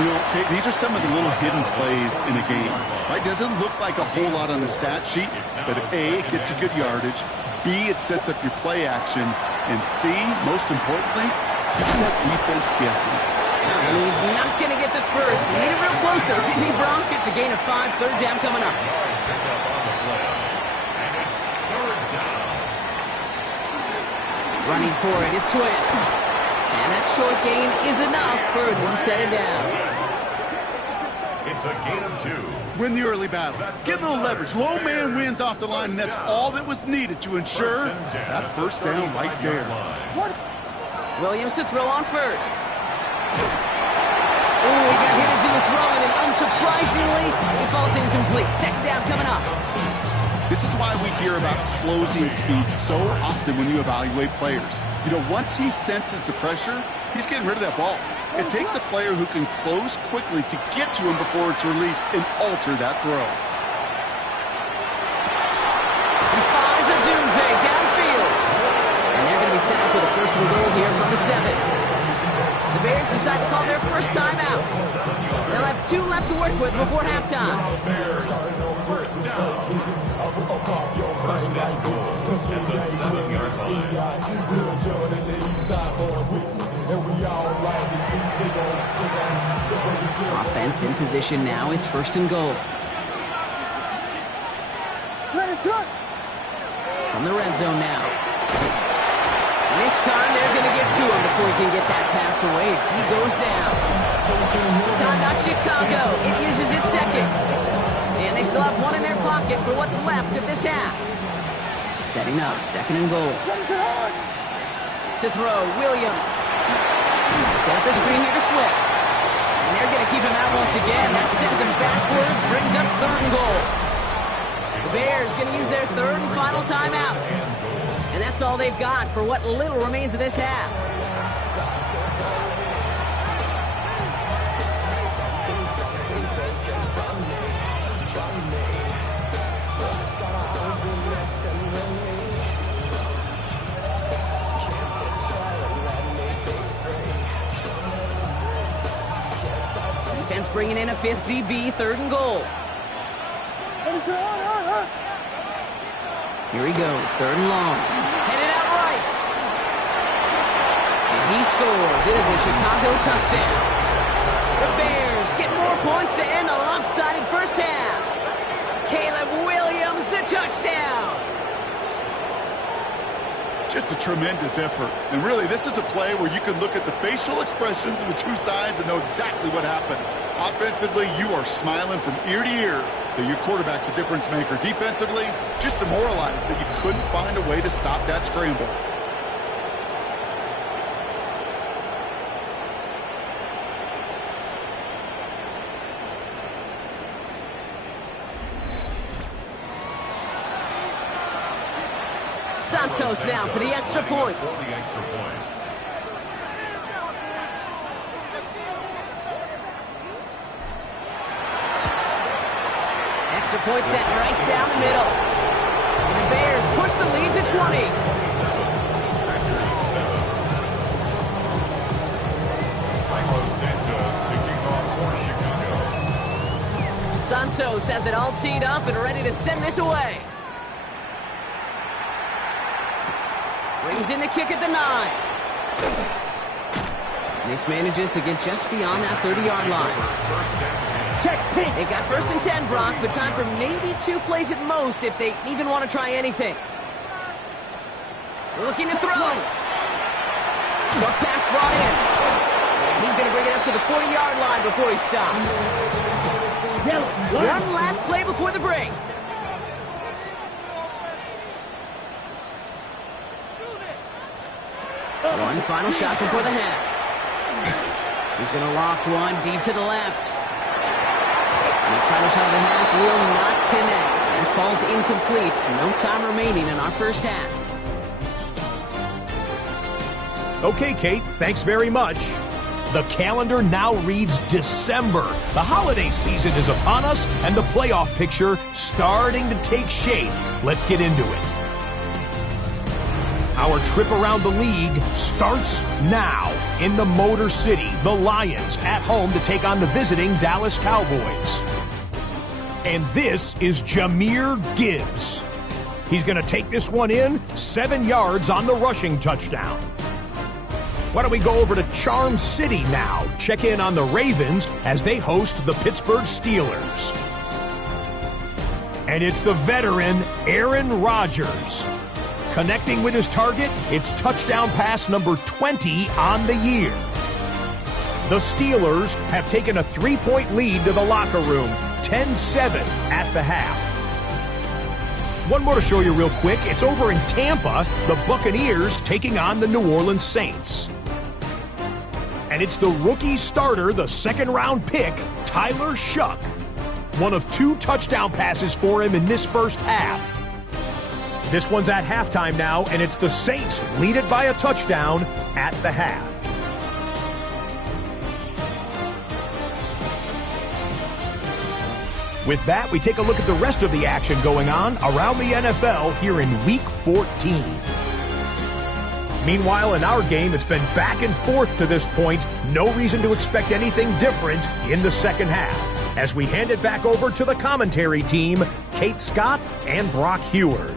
You know, Kate, these are some of the little hidden plays in a game. Right? Doesn't look like a whole lot on the stat sheet, but A, it gets you good yardage. B, it sets up your play action. And C, most importantly, keeps that defense guessing. And he's not going to get the first. He made it real close, though, didn't he, Bronk? It's a gain of 5, 3rd down coming up. Running for it, it's Swift. And that short gain is enough for a new set of downs. It's a gain of 2. Win the early battle. Get a little leverage. Low man wins off the line, and that's all that was needed to ensure that first down right there. Williams to throw on 1st. Oh, he got hit as he was throwing, and unsurprisingly, it falls incomplete. 2nd down coming up. This is why we hear about closing speed so often when you evaluate players. You know, once he senses the pressure, he's getting rid of that ball. It takes a player who can close quickly to get to him before it's released and alter that throw. He finds a doomsday downfield. And they're going to be set up with a 1st and goal here from the 7. The Bears decide to call their first timeout. They'll have 2 left to work with before halftime. Bears, first down. First and goal at the 7-yard line. Offense in position now. It's 1st and goal. From the red zone now. And this time they're going to get to him before he can get that pass away as he goes down. Timeout Chicago. It uses its 2nd. And they still have 1 in their pocket for what's left of this half. Setting up 2nd and goal. To throw, Williams. Set up the screen here to Swift. And they're going to keep him out once again. That sends him backwards, brings up 3rd and goal. The Bears going to use their 3rd and final timeout. And that's all they've got for what little remains of this half. Defense bringing in a 5th DB, 3rd and goal. Here he goes, 3rd and long. Headed out right. And he scores. It is a Chicago touchdown. The Bears get more points to end a lopsided first half. Caleb Williams, the touchdown. Just a tremendous effort. And really, this is a play where you can look at the facial expressions of the 2 sides and know exactly what happened. Offensively, you are smiling from ear to ear that your quarterback's a difference maker. Defensively, just demoralized that you couldn't find a way to stop that scramble. Santos now for the extra point. Extra point set right down the middle. And the Bears push the lead to 20. Santos has it all teed up and ready to send this away. Brings in the kick at the 9. This manages to get just beyond that 30-yard line. They got 1st and 10, Brock, but time for maybe 2 plays at most if they even want to try anything. Looking to throw. Short pass brought in. And he's going to bring it up to the 40-yard line before he stops. One last play before the break. One final shot before the half. He's going to loft one deep to the left. And his final shot of the half will not connect. That falls incomplete. No time remaining in our first half. Okay, Kate, thanks very much. The calendar now reads December. The holiday season is upon us, and the playoff picture starting to take shape. Let's get into it. Our trip around the league starts now in the Motor City. The Lions at home to take on the visiting Dallas Cowboys. And this is Jahmyr Gibbs. He's going to take this one in, 7 yards on the rushing touchdown. Why don't we go over to Charm City now? Check in on the Ravens as they host the Pittsburgh Steelers. And it's the veteran Aaron Rodgers. Connecting with his target, it's touchdown pass number 20 on the year. The Steelers have taken a 3-point lead to the locker room, 10-7 at the half. One more to show you real quick. It's over in Tampa, the Buccaneers taking on the New Orleans Saints. And it's the rookie starter, the second-round pick, Tyler Shuck. One of 2 touchdown passes for him in this first half. This one's at halftime now, and it's the Saints lead it by a touchdown at the half. With that, we take a look at the rest of the action going on around the NFL here in Week 14. Meanwhile, in our game, it's been back and forth to this point. No reason to expect anything different in the second half. As we hand it back over to the commentary team, Kate Scott and Brock Heward.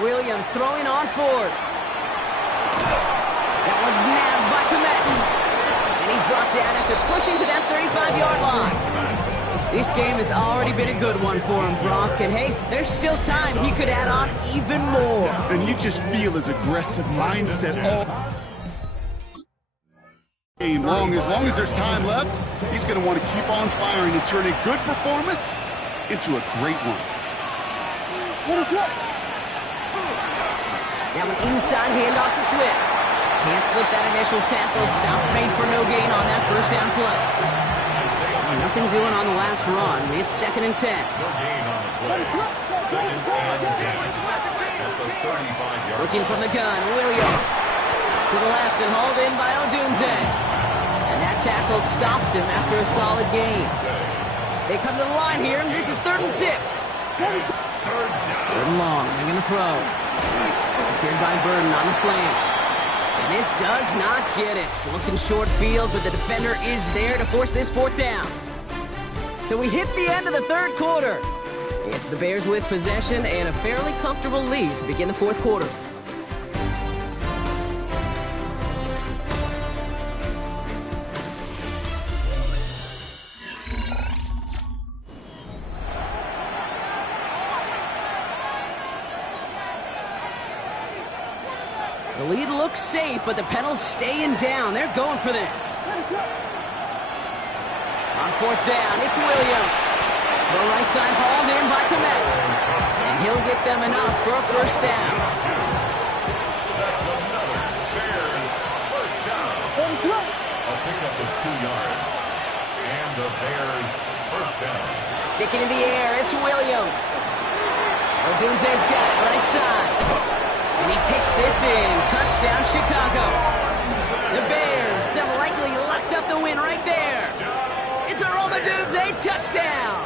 Williams throwing on fourth. That one's nabbed by Komet. And he's brought down after pushing to that 35-yard line. This game has already been a good one for him, Brock. And hey, there's still time. He could add on even more. And you just feel his aggressive mindset all game long. As long as there's time left, he's going to want to keep on firing and turn a good performance into a great one. Now an inside handoff to Swift. Can't slip that initial tackle. Stops made for no gain on that first down play. Nothing doing on the last run. It's 2nd and 10. No gain on the play. 2nd and 10. At the 35-yard Looking from the gun, Williams. To the left and hauled in by Odunze. And that tackle stops him after a solid gain. They come to the line here, and this is 3rd and 6. 3rd and long. They're going to throw. Secured by Burden on the slant. And this does not get it. Looking short field, but the defender is there to force this 4th down. So we hit the end of the 3rd quarter. It's the Bears with possession and a fairly comfortable lead to begin the 4th quarter. The lead looks safe, but the pedals staying down. They're going for this. On 4th down, it's Williams. The right side hauled in by Komet. And he'll get them enough for a first down. That's another Bears first down. A pickup of 2 yards. And the Bears first down. Sticking in the air, it's Williams. Odunze's got it, right side. And he takes this in. Touchdown, Chicago. The Bears have likely locked up the win right there. It's a Odunze touchdown.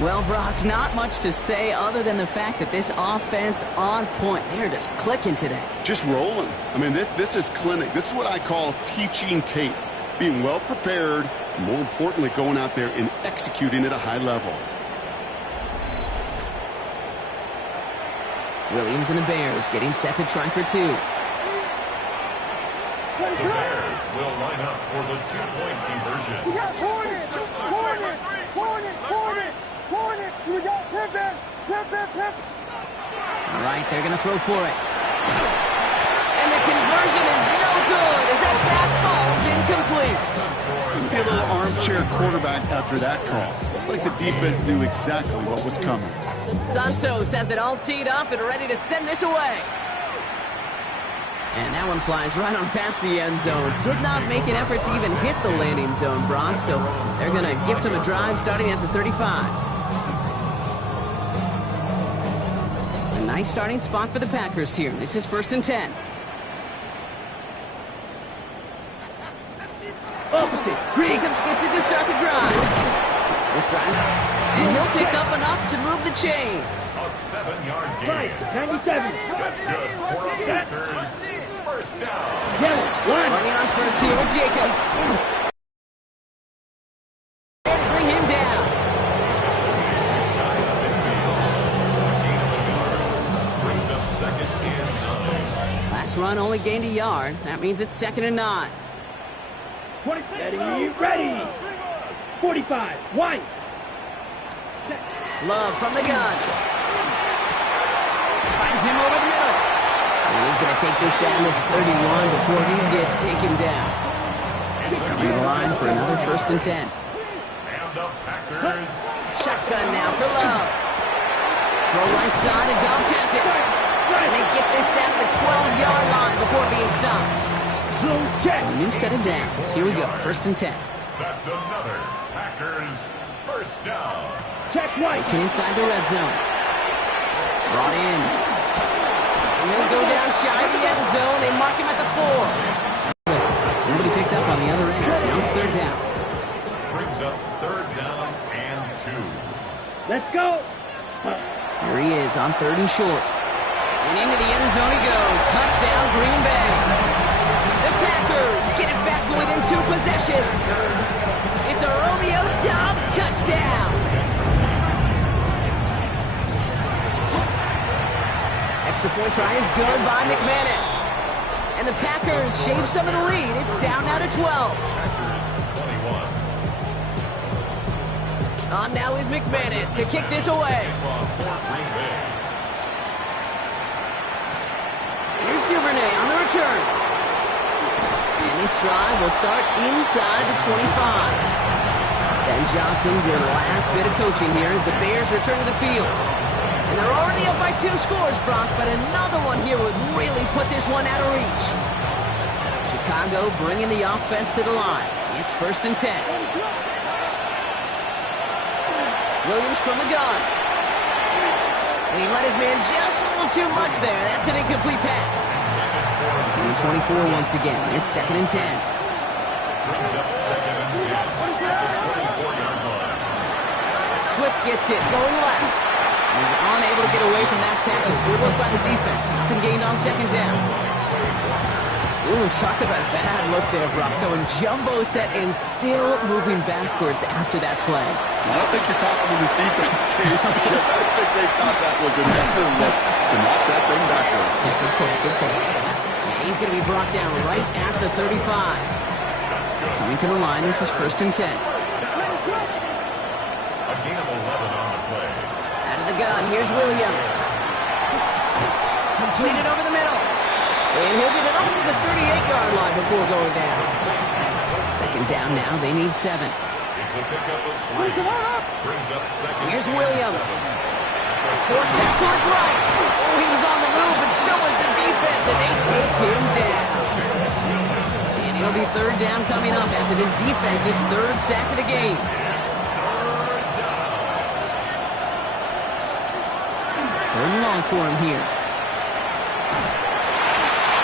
Well, Brock, not much to say other than the fact that this offense on point. They're just clicking today. Just rolling. I mean, this is clinic. This is what I call teaching tape. Being well prepared, and more importantly, going out there and executing at a high level. Williams and the Bears getting set to try for two. The Bears will line up for the two-point conversion. We got Hornets! Hornets! Hornets! Hornets! Hornets! Here we go! Pip it! Pip it! Pip! All right, they're going to throw for it. And the conversion is no good as that pass falls incomplete. Be a little armchair quarterback after that call. Looked like the defense knew exactly what was coming. Santos has it all teed up and ready to send this away. And that one flies right on past the end zone. Did not make an effort to even hit the landing zone, Brock, so they're going to gift him a drive starting at the 35. A nice starting spot for the Packers here. This is 1st and 10. Jacobs gets it to start the drive. This drive. And he'll pick up enough to move the chains. A 7-yard gain. Right, 97. That's good for a Packers first down. Running on first here with Jacobs. And bring him down. Brings up 2nd and 9. Last run only gained a yard. That means it's 2nd and 9. Ready! 45, White! Love from the gun. Finds him over the middle. And he's going to take this down to 31 before he gets taken down. Coming to the line for another 1st and 10. And the Packers. Shotgun now for Love. Throw right side and Dobbs has it. And they get this down to the 12-yard line before being stopped. So a new set of downs. Here we go. 1st and 10. That's another Packers first down. Check White! Looking inside the red zone. Brought in. And he'll go down shy of the end zone. They mark him at the 4. Nobody picked up on the other end. So now it's 3rd down. Brings up 3rd down and 2. Let's go! Here he is on 3rd and short. And into the end zone he goes. Touchdown, Green Bay. The Packers get it back to within 2 possessions. It's a Romeo Dobbs touchdown. Extra point try is good by McManus. And the Packers shave some of the lead. It's down now to 12. On now is McManus to kick this away. Here's Duvernay on the return. And this drive will start inside the 25. Ben Johnson doing the last bit of coaching here as the Bears return to the field. And they're already up by 2 scores, Brock, but another one here would really put this one out of reach. Chicago bringing the offense to the line. It's 1st and 10. Williams from the gun. And he let his man just a little too much there. That's an incomplete pass. And 24 once again. It's 2nd and 10. Brings up 2nd and 10. 24-yard line. Swift gets it, going left. He's unable to get away from that tackle. Good look by the defense. Nothing gained on 2nd down. Ooh, talk about a bad look there, Brock. Going jumbo set and still moving backwards after that play. I don't think you're talking to this defense, Kate, because I think they thought that was an excellent look to knock that thing backwards. Good point, good point. Yeah, he's going to be brought down right at the 35. Coming to the line, this is 1st and 10. A gain of 11 on the play. Out of the gun, here's Williams. Completed over the middle. And he'll get it up to the 38-yard line before going down. 2nd down now, they need 7. It's a pickup of 3. Brings up 2nd. Here's Williams. Forced out to his right. Oh, he was on the move, but so was the defense, and they take him down. And it'll be 3rd down coming up after this defense's 3rd sack of the game. Third and long for him here.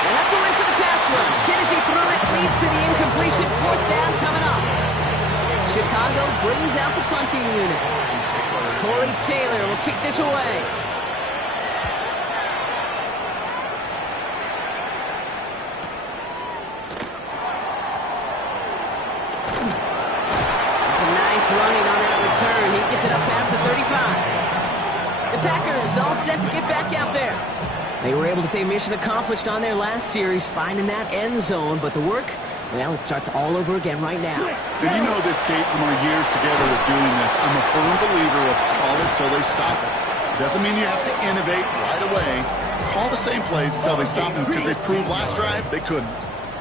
And that's a win for the pass rush. Hit as he threw it, leads to the incompletion. 4th down coming up. Chicago brings out the punting unit. Torrey Taylor will kick this away. It's a nice running on that return. He gets it up past the 35. The Packers all set to get back out there. They were able to say mission accomplished on their last series, finding that end zone, but the work, well, it starts all over again right now. And you know this, Kate, from our years together of doing this. I'm a firm believer of call it till they stop it. Doesn't mean you have to innovate right away. Call the same plays until they stop them, because they proved last drive they couldn't.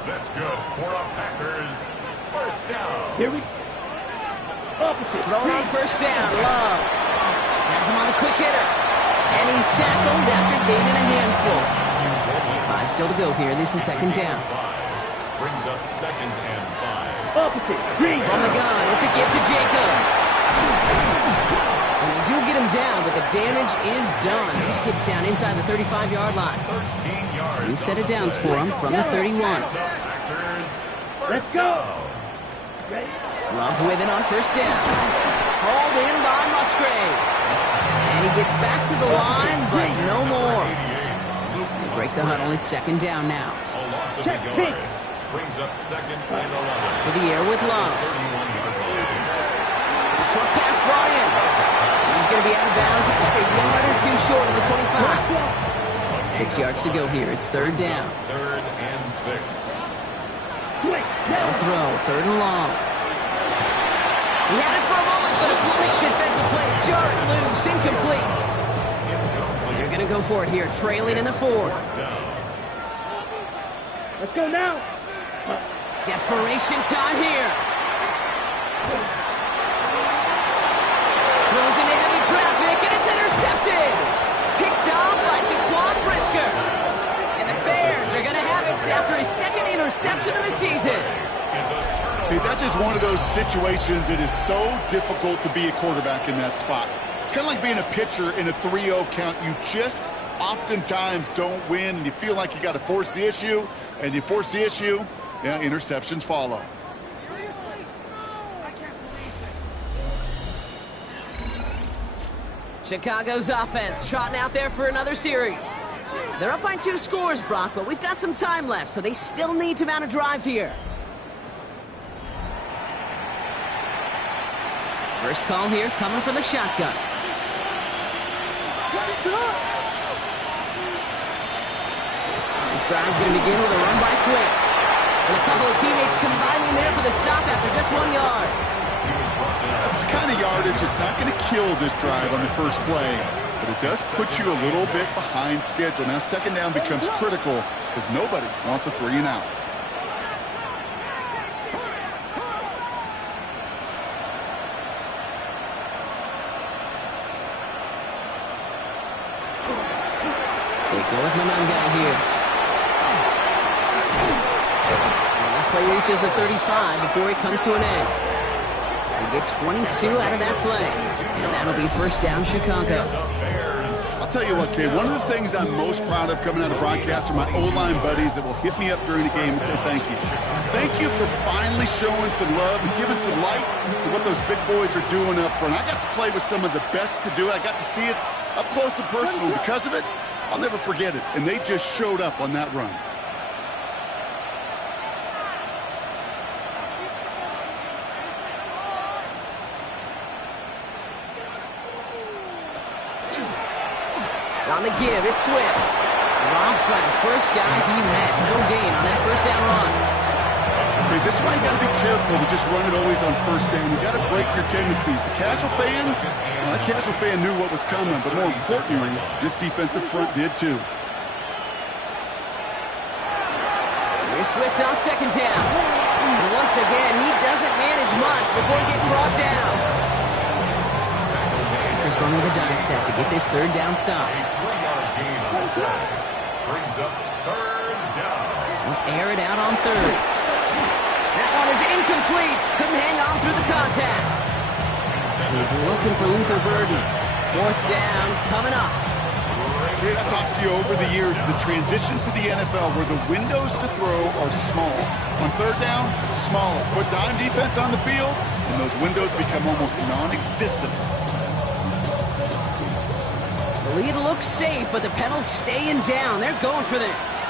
That's good for our Packers. First down. Here we Throwing on first down, Love. Has him on a quick hitter. And he's tackled after gaining a handful. 5 still to go here. This is second down. Brings up 2nd and 5. From the gun, it's a give to Jacobs. And they do get him down, but the damage is done. He just gets down inside the 35-yard line. 13 yards. New set of downs for him from the 31. Let's go. Love with it on first down. Hauled in by Musgrave. And he gets back to the line, but no more. They break the huddle. It's second down now. A loss of a yard. Brings up 2nd and 11. To the air with Love. 31-yard line. Short pass brought in. He's going to be out of bounds. Looks like a yard or two short of the 25. 6 yards to go here. It's third down. 3rd and 6. Now throw. Third and long. He had it for a moment, but a great defensive play to jar it loose. Incomplete. They're going to go for it here, trailing in the 4th. Let's go now. Desperation time here. Throws into heavy traffic, and it's intercepted. Picked off by Jaquan Brisker. And the Bears are going to have it after his 2nd interception of the season. Okay, that's just one of those situations. It is so difficult to be a quarterback in that spot. It's kind of like being a pitcher in a 3-0 count. You just oftentimes don't win, and you feel like you got to force the issue, and you force the issue, yeah, interceptions follow. Chicago's offense trotting out there for another series. They're up by 2 scores, Brock, but we've got some time left, so they still need to mount a drive here. First call here coming from the shotgun. This drive's going to begin with a run by Swift. And a couple of teammates combining there for the stop after just 1 yard. That's the kind of yardage it's not going to kill this drive on the first play, but it does put you a little bit behind schedule. Now second down becomes critical because nobody wants a 3-and-out. Go with Manunga here. And this play reaches the 35 before it comes to an end. They get 22 out of that play. And that'll be first down, Chicago. I'll tell you what, Kay, one of the things I'm most proud of coming out of broadcast are my O-line buddies that will hit me up during the game and say thank you. Thank you for finally showing some love and giving some light to what those big boys are doing up front. I got to play with some of the best to do it. I got to see it up close and personal. Because of it, I'll never forget it. And they just showed up on that run. On the give, it's Swift. Rob Flat, first guy he met. No gain on that first down run. Okay, this is why you got to be careful to just run it always on first down. You got to break your tendencies. The casual fan, well, that casual fan knew what was coming, but more importantly, this defensive front did too. Here's Swift on second down. And once again, he doesn't manage much before getting brought down. Packers going with a dime set to get this third down stop. Brings up third down. We'll air it out on third. That one is incomplete. Couldn't hang on through the contact. He's looking for Luther Burden. Fourth down coming up. I've talked to you over the years, the transition to the NFL where the windows to throw are small. On third down, smaller. Put dime defense on the field, and those windows become almost non-existent. lead looks safe, but the pedal's staying down. They're going for this.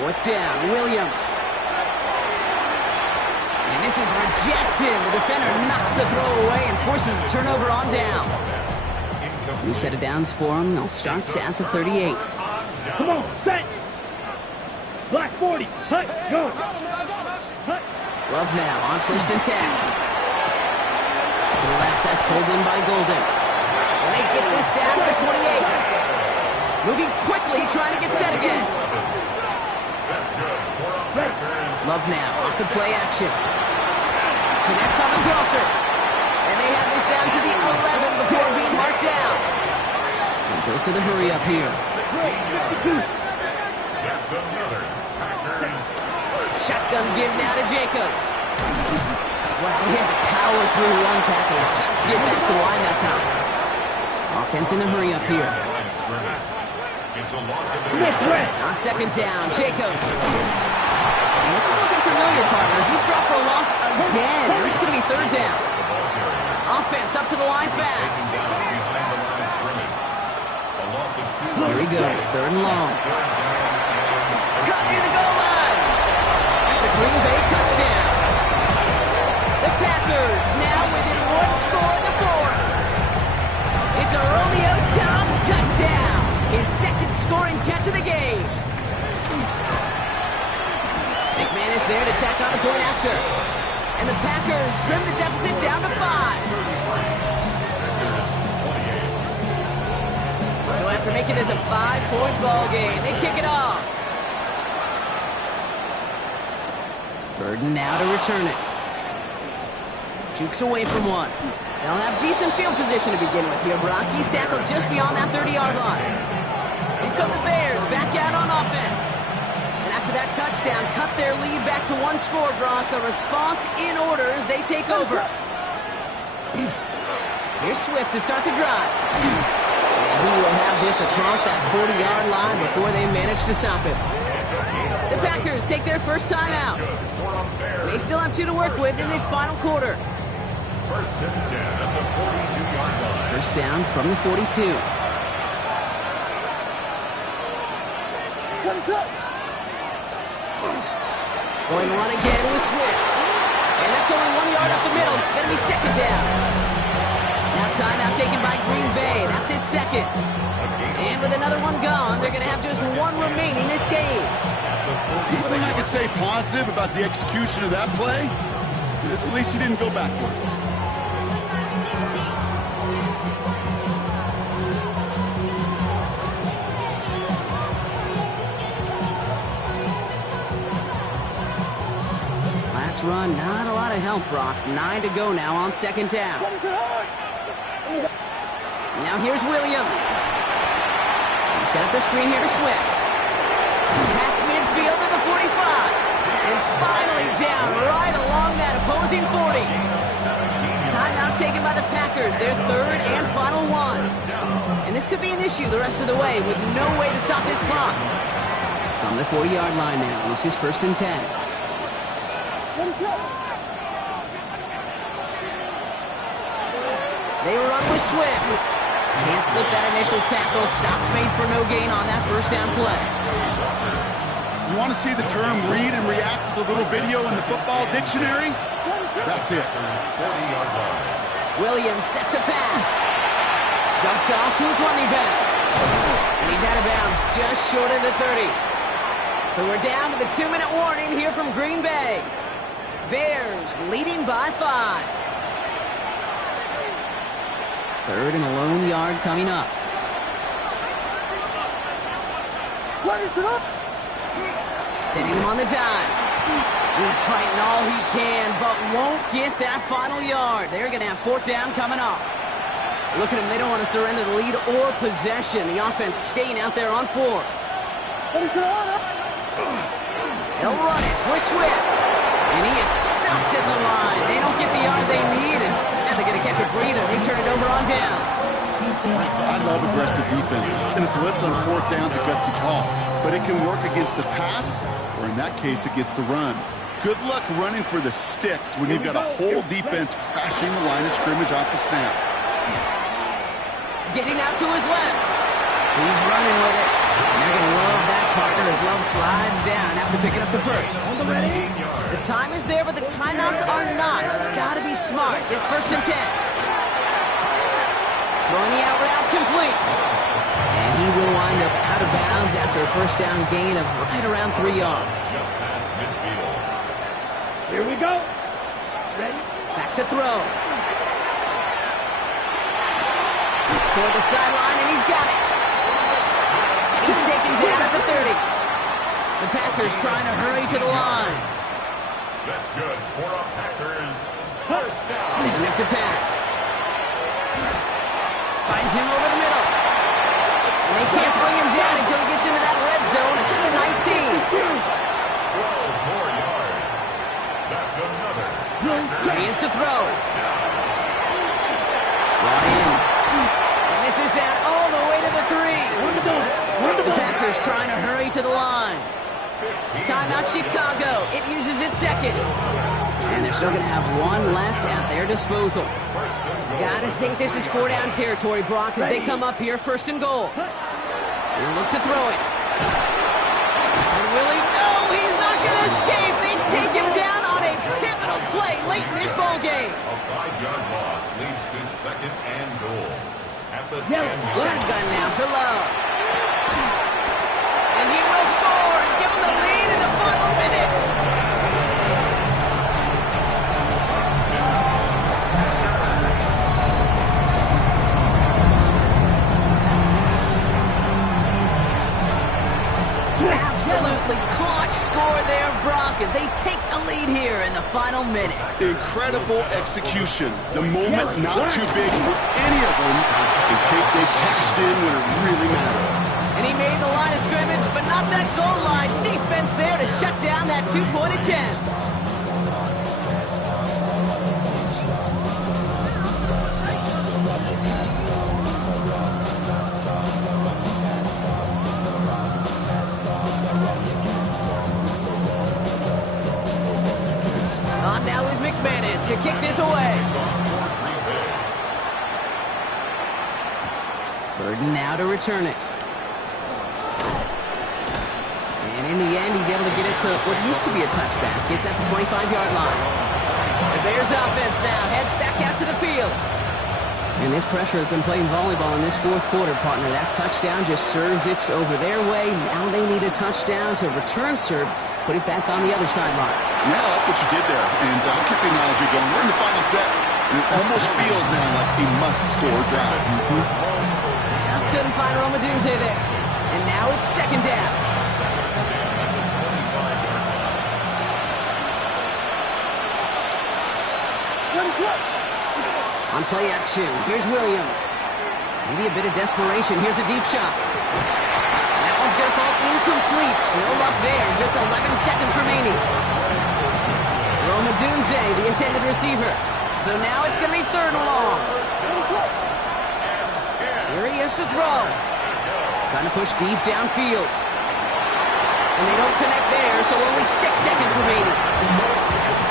Fourth down, Williams. And this is rejected. The defender knocks the throw away and forces a turnover on downs. New set of downs for him. They'll start at the 38. Come on, set. Black 40. Hut, go. Hut. Love now on 1st and 10. To the left, that's pulled in by Golden. And they get this down to the 28. Moving quickly, trying to get set again. Love now off the play action. Connects on the crosser. And they have this down to the 11 before being marked down. And goes to the hurry up here. That's another Packers first. Shotgun give now to Jacobs. Wow, he had to power through one tackle just to get back to the line that time. Offense in the hurry up here. It's a loss of the On 2nd down, Jacobs. And this is looking familiar, partner. He's dropped for a loss again. And it's going to be 3rd down. Offense up to the line fast. Here he goes, 3rd and long. Cut near the goal line. That's a Green Bay touchdown. The Packers now within 1 score in the 4th. It's a Romeo Doubs touchdown. His 2nd scoring catch of the game. McManus there to tack on the point after. And the Packers trim the deficit down to 5. So after making this a 5-point ball game, they kick it off. Burden now to return it. Jukes away from one. They'll have decent field position to begin with here. Brock, he's tackled just beyond that 30-yard line. Here come the Bears back out on offense. And after that touchdown, cut their lead back to 1 score, Brock. A response in order as they take over. Here's Swift to start the drive. And he will have this across that 40-yard line before they manage to stop him. The Packers take their first time out. They still have 2 to work with in this final quarter. 1st and 10 at the 42-yard line. First down from the 42. Going to run again with Swift. And that's only 1 yard up the middle. Going to be 2nd down. Now timeout taken by Green Bay. That's it, 2nd. And with another one gone, they're going to have just 1 remaining this game. One thing I could say positive about the execution of that play is at least he didn't go backwards. Last run, not a lot of help, Brock. 9 to go now on 2nd down. Now here's Williams. He set up the screen here to Swift. Past midfield to the 45. And finally down right along that opposing 40. Timeout taken by the Packers, their 3rd and final one. And this could be an issue the rest of the way with no way to stop this clock. From the 40-yard line now, this is 1st and 10. They run with Swift. Can't slip that initial tackle. Stops made for no gain on that 1st down play. You want to see the term read and react with a little video in the football dictionary? That's it. Williams set to pass. Dumped off to his running back. And he's out of bounds just short of the 30. So we're down to the 2-minute warning here from Green Bay. Bears leading by 5. 3rd and a lone yard coming up. Sending him on the dive. He's fighting all he can, but won't get that final yard. They're going to have 4th down coming up. Look at them. They don't want to surrender the lead or possession. The offense staying out there on 4. They'll run it with Swift. And he is stuffed at the line. They don't get the yard they need, and now they're going to catch a breather. They turn it over on downs. I love aggressive defenses. And a blitz on 4th down's a gutsy call. But it can work against the pass, or in that case, against the run. Good luck running for the sticks when you've got a whole defense crashing the line of scrimmage off the snap. Getting out to his left. He's running with it. And they're going to love that partner as Love slides down after picking up the first. The time is there, but the timeouts are not. So got to be smart. It's 1st and 10. Throwing the out route complete. And he will wind up out of bounds after a first down gain of right around 3 yards. Just past midfield. Here we go. Ready? Back to throw. Toward the sideline, and he's got it. And he's taken down at the 30. The Packers trying to hurry to the line. That's good for a Packers first down. Sending him to pass. Finds him over the middle. And they can't bring him down until he gets into that red zone at the 19. 12 more yards. That's another. He is to throw. Ryan. And this is down all the way to the 3. The Packers trying to hurry to the line. Timeout Chicago. It uses its seconds. And they're still going to have one left at their disposal. Gotta think this is 4-down territory, Brock, as they come up here 1st and goal. They'll look to throw it. And will he? No, he's not going to escape. They take him down on a pivotal play late in this ball game. A 5-yard loss leads to 2nd and goal. At the 10-yard. Shotgun now for Love. And he will score and give him the lead in the final minute. Absolutely clutch score there, Brock, as they take the lead here in the final minutes. Incredible execution. The moment not too big for any of them. And they cashed in when it really mattered. And he made the line of scrimmage, but not that goal line. Defense there to shut down that 2-point attempt. On now is McManus to kick this away. Burden now to return it. And in the end, he's able to get it to what used to be a touchback. It's at the 25-yard line. The Bears offense now heads back out to the field. And this pressure has been playing volleyball in this 4th quarter, partner. That touchdown just served it over their way. Now they need a touchdown to return serve, put it back on the other sideline. Yeah, I like what you did there. And I'll keep the analogy going. We're in the final set. And it almost feels now like a must-score drive. Just couldn't find Roma Dunze there. And now it's 2nd down. On play action, here's Williams. Maybe a bit of desperation. Here's a deep shot. That one's going to fall incomplete. No luck there. Just 11 seconds remaining. Roma Dunze, the intended receiver. So now it's going to be 3rd and long. Here he is to throw. Trying to push deep downfield. And they don't connect there, so only 6 seconds remaining.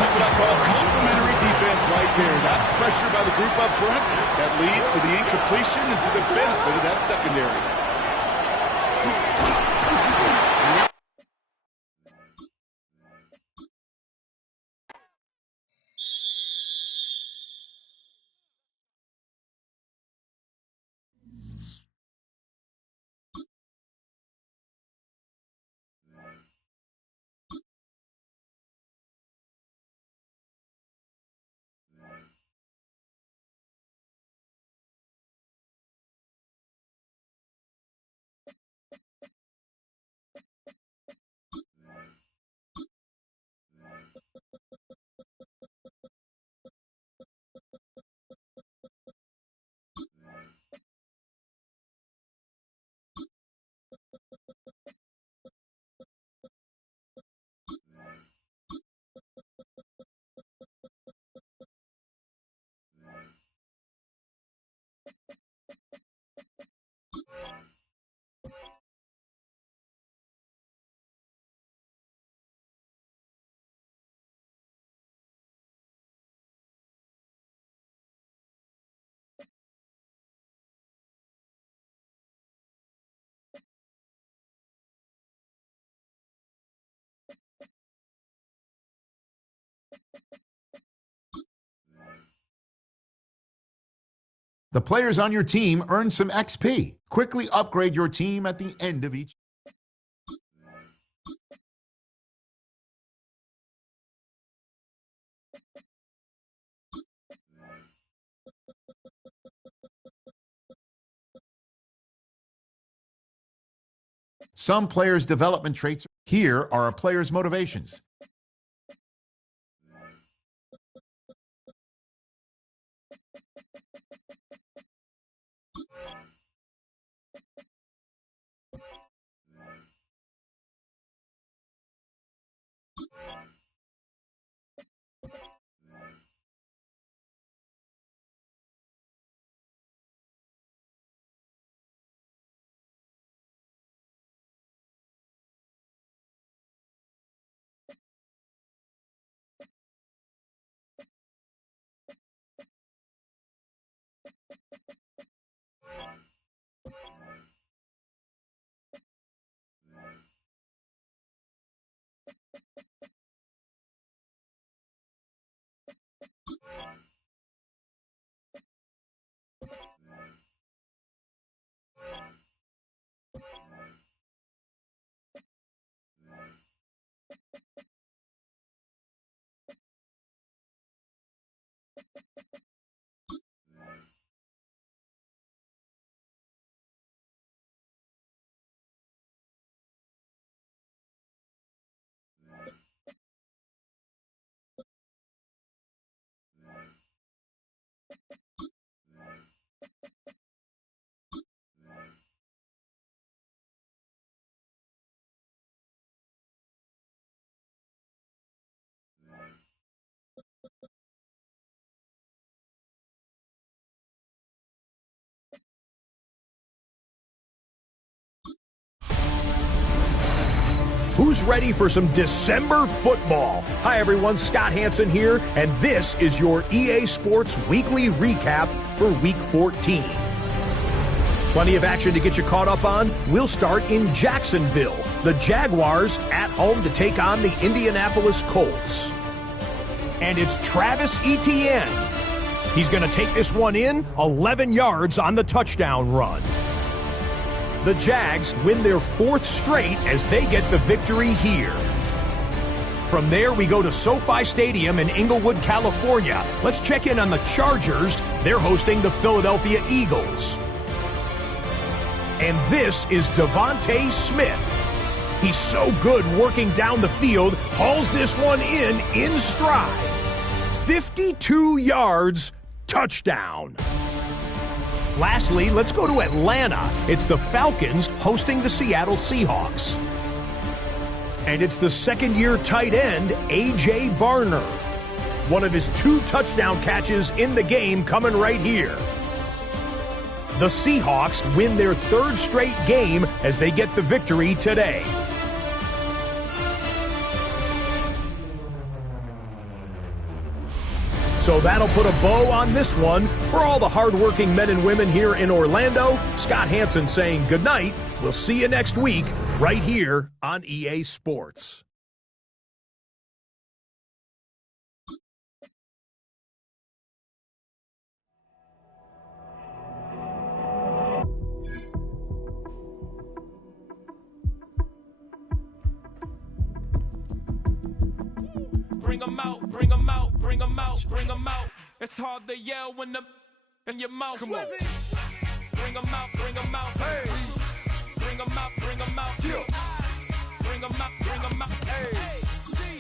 That's what I call complimentary defense right there. That pressure by the group up front, that leads to the incompletion and to the benefit of that secondary. The players on your team earn some XP. Quickly upgrade your team at the end of each. Some players' development traits. Here are a player's motivations. Who's ready for some December football? Hi everyone, Scott Hansen here, and this is your EA Sports Weekly Recap for Week 14. Plenty of action to get you caught up on. We'll start in Jacksonville. The Jaguars at home to take on the Indianapolis Colts. And it's Travis Etienne. He's going to take this one in, 11 yards on the touchdown run. The Jags win their 4th straight as they get the victory here. From there, we go to SoFi Stadium in Inglewood, California. Let's check in on the Chargers. They're hosting the Philadelphia Eagles. And this is Devontae Smith. He's so good working down the field, hauls this one in stride. 52 yards, touchdown. Lastly, let's go to Atlanta. It's the Falcons hosting the Seattle Seahawks. And it's the second-year tight end, A.J. Barner. One of his 2 touchdown catches in the game coming right here. The Seahawks win their 3rd straight game as they get the victory today. So that'll put a bow on this one. For all the hardworking men and women here in Orlando, Scott Hansen saying goodnight. We'll see you next week right here on EA Sports. Bring 'em out, bring 'em out, bring 'em out, bring 'em out. It's hard to yell when the in your mouth. Come on. Bring 'em out, bring 'em out. Hey. Bring 'em out, bring 'em out. Yeah. Bring 'em out, bring 'em out. Hey.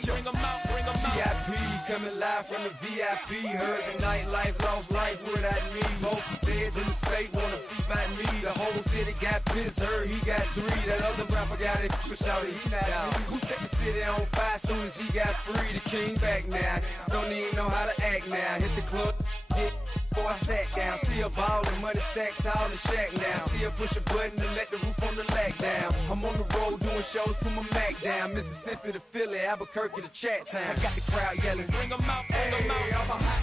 Bring 'em out, bring 'em out. VIP coming live from the VIP. Heard the nightlife, lost life without me. Most feds in the state wanna see about me. The whole city got pissed, heard he got 3. That other rapper got it, but shouted he not out. Who set the city on fire soon as he got free? The king back now, don't even know how to act now. Hit the club, get before I sat down. Still ballin', money stacked tall in shack now. Still push a button to let the roof on the lag down. I'm on the road doing shows, put my Mac down. Mississippi to Philly, Albuquerque to Chat Town. I got the crowd yelling, bring 'em out, bring 'em out. I'm a hot.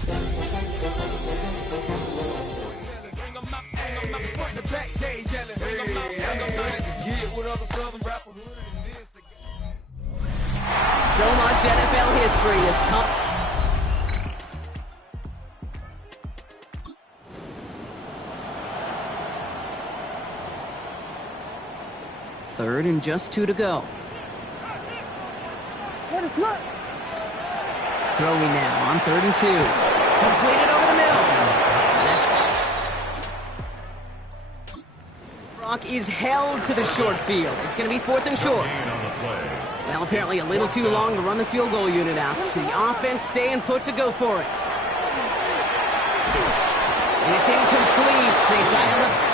Bring 'em out, bring 'em out. Front the back, they yelling, bring 'em out, bring 'em out. Get with other Southern rappers. So much NFL history has come. Third and just 2 to go. Throwing now on 3rd and 2. Completed over the middle. Brock is held to the short field. It's going to be 4th and short. Well, apparently a little too long to run the field goal unit out. The offense staying put to go for it. And it's incomplete. They dial up.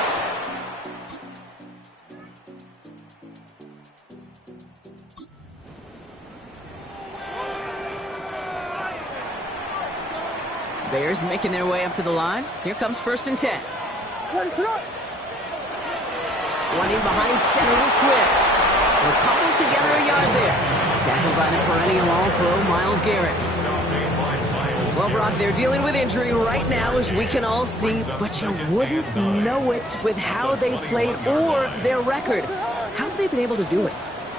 Bears making their way up to the line. Here comes 1st and 10. One in behind center with Swift. They're cobbled together a yard there. Tackled by the perennial All-Pro Myles Garrett. Well, Brock, they're dealing with injury right now, as we can all see, but you wouldn't know it with how they've played or their record. How have they been able to do it?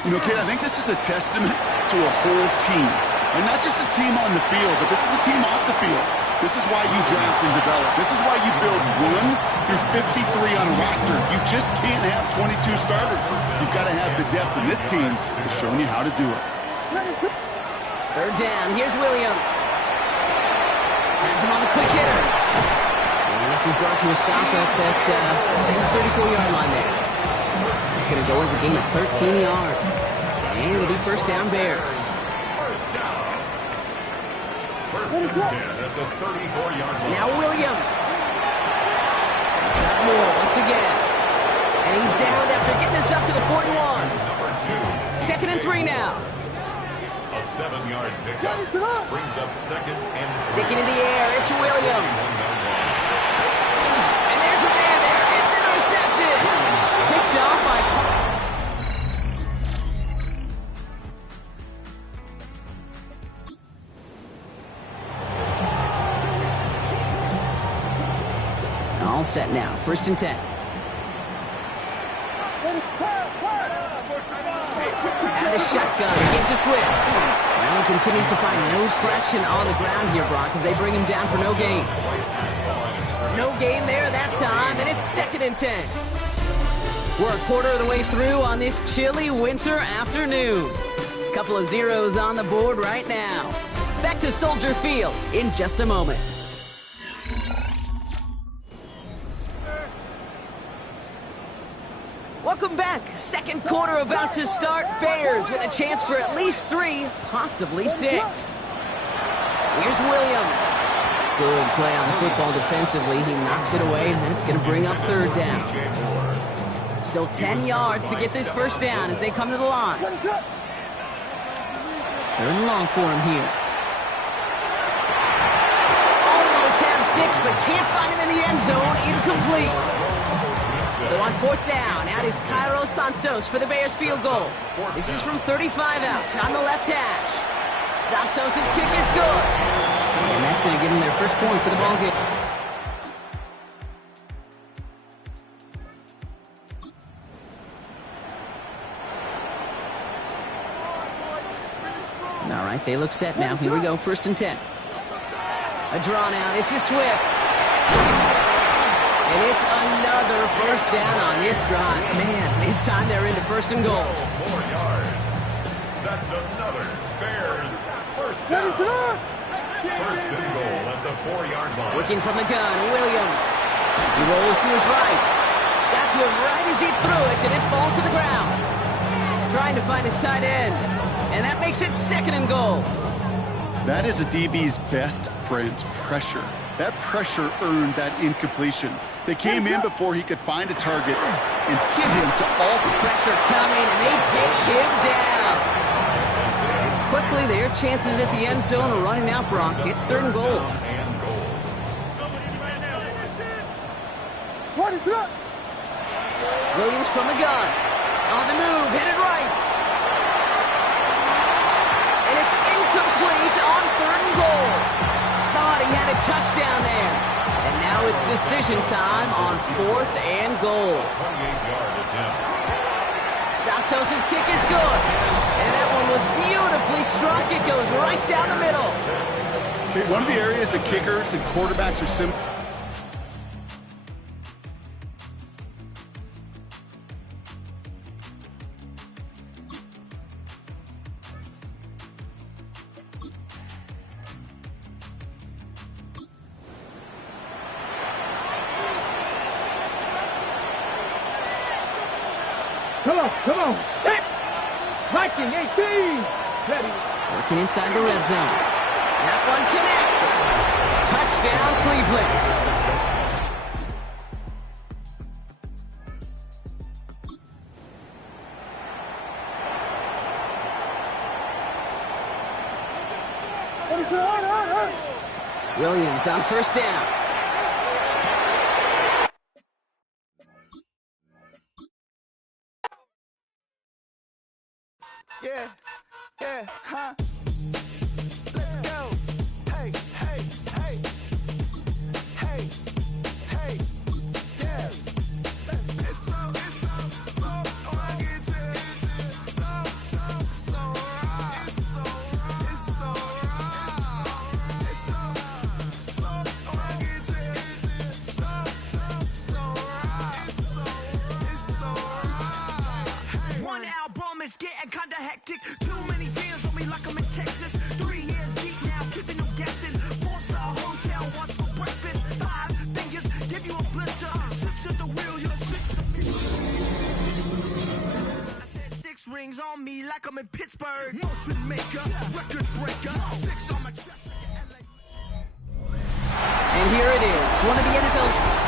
You know, Kate, I think this is a testament to a whole team. And not just a team on the field, but this is a team off the field. This is why you draft and develop. This is why you build 1 through 53 on a roster. You just can't have 22 starters. You've got to have the depth, and this team is showing you how to do it. 3rd down. Here's Williams. Has him on the quick hitter. And this is brought to a stop at that 34-yard line there. It's going to go as a gain of 13 yards. And it'll be 1st down Bears. First and 10 at the 34-yard line. Now Williams. He's got more once again. And he's down after getting this up to the 41. Number 2. 2nd and 3 now. A 7-yard pickup brings up 2nd and 3. Sticking in the air, it's Williams. And there's a man there. It's intercepted. Picked off by... All set now. 1st and 10. Out of the shotgun. Again to Swift. Well, he continues to find no traction on the ground here, Brock, as they bring him down for no gain. No gain there that time, and it's 2nd and 10. We're a quarter of the way through on this chilly winter afternoon. Couple of zeros on the board right now. Back to Soldier Field in just a moment. Welcome back. 2nd quarter about to start. Bears with a chance for at least 3, possibly 6. Here's Williams. Good play on the football defensively. He knocks it away, and that's going to bring up 3rd down. Still 10 yards to get this 1st down as they come to the line. 3rd and long for him here. Almost had 6, but can't find him in the end zone. Incomplete. So on 4th down, out is Cairo Santos for the Bears field goal. This is from 35 out on the left hash. Santos' kick is good. And that's going to give them their first points of the ball game. All right, they look set now. Here we go, 1st and 10. A draw now. This is Swift. And it's another 1st down on this drive. Man, this time they're into 1st and goal. 4 yards. That's another Bears 1st down. 1st and goal at the 4-yard line. Working from the gun, Williams. He rolls to his right. Got to it right as he threw it, and it falls to the ground. Trying to find his tight end. And that makes it 2nd and goal. That is a DB's best friend, pressure. That pressure earned that incompletion. They came in before he could find a target and hit him to all the pressure coming, and they take him down. And quickly, their chances at the end zone are running out, Brock. It's 3rd and goal. Williams from the gun. On the move, headed right. And it's incomplete on 3rd and goal. Thought he had a touchdown there. And now it's decision time on 4th and goal. 28-yard attempt. Santos' kick is good. And that one was beautifully struck. It goes right down the middle. Okay, one of the areas that kickers and quarterbacks are similar. Come on. Set. Viking 18. Ready. Working inside the red zone. That one connects. Touchdown, Cleveland. Williams on first down. Yeah, huh? Let's go. Hey, yeah. It's so rugged, so right. It's so rugged, so right. One album is getting kinda hectic. Too many years on me like I'm in Texas. 3 years deep now, keeping them guessing. 4-star hotel, what's for breakfast? 5 fingers, give you a blister. 6 at the wheel, you're 6 to me. I said 6 rings on me like I'm in Pittsburgh. Motion maker, record breaker. 6 on my chest. And here it is, one of the NFL's...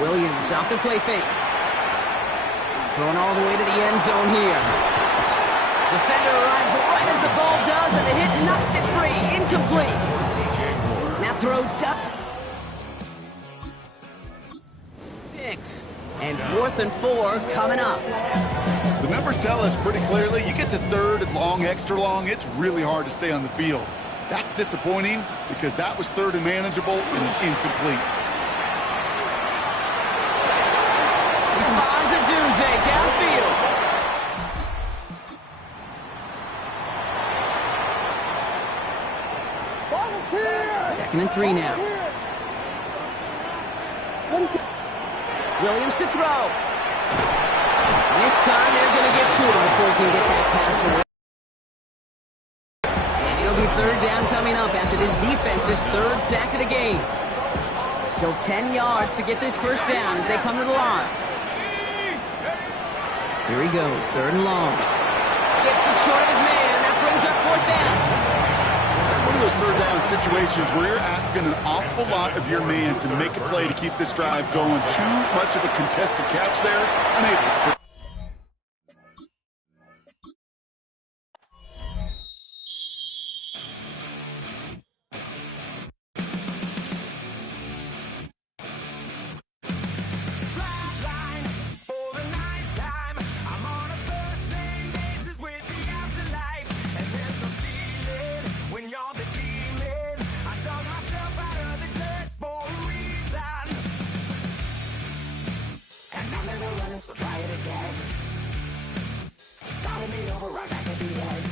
Williams off the play fake. Thrown all the way to the end zone here. Defender arrives right as the ball does, and the hit knocks it free. Incomplete. Now throw up. 6. And 4th and 4 coming up. The numbers tell us pretty clearly, you get to 3rd and long, extra long, it's really hard to stay on the field. That's disappointing because that was 3rd and manageable and incomplete. Doomsday downfield. Second and 3 now. Williams to throw. And this time they're going to get to him before he can get that pass away. And it'll be 3rd down coming up after this defense's 3rd sack of the game. Still 10 yards to get this first down as they come to the line. Here he goes, 3rd and long. Skips it short of his man. That brings up 4th down. That's one of those 3rd down situations where you're asking an awful lot of your man to make a play to keep this drive going. Too much of a contested catch there. Unable to So try it again. Started me over right back at the end.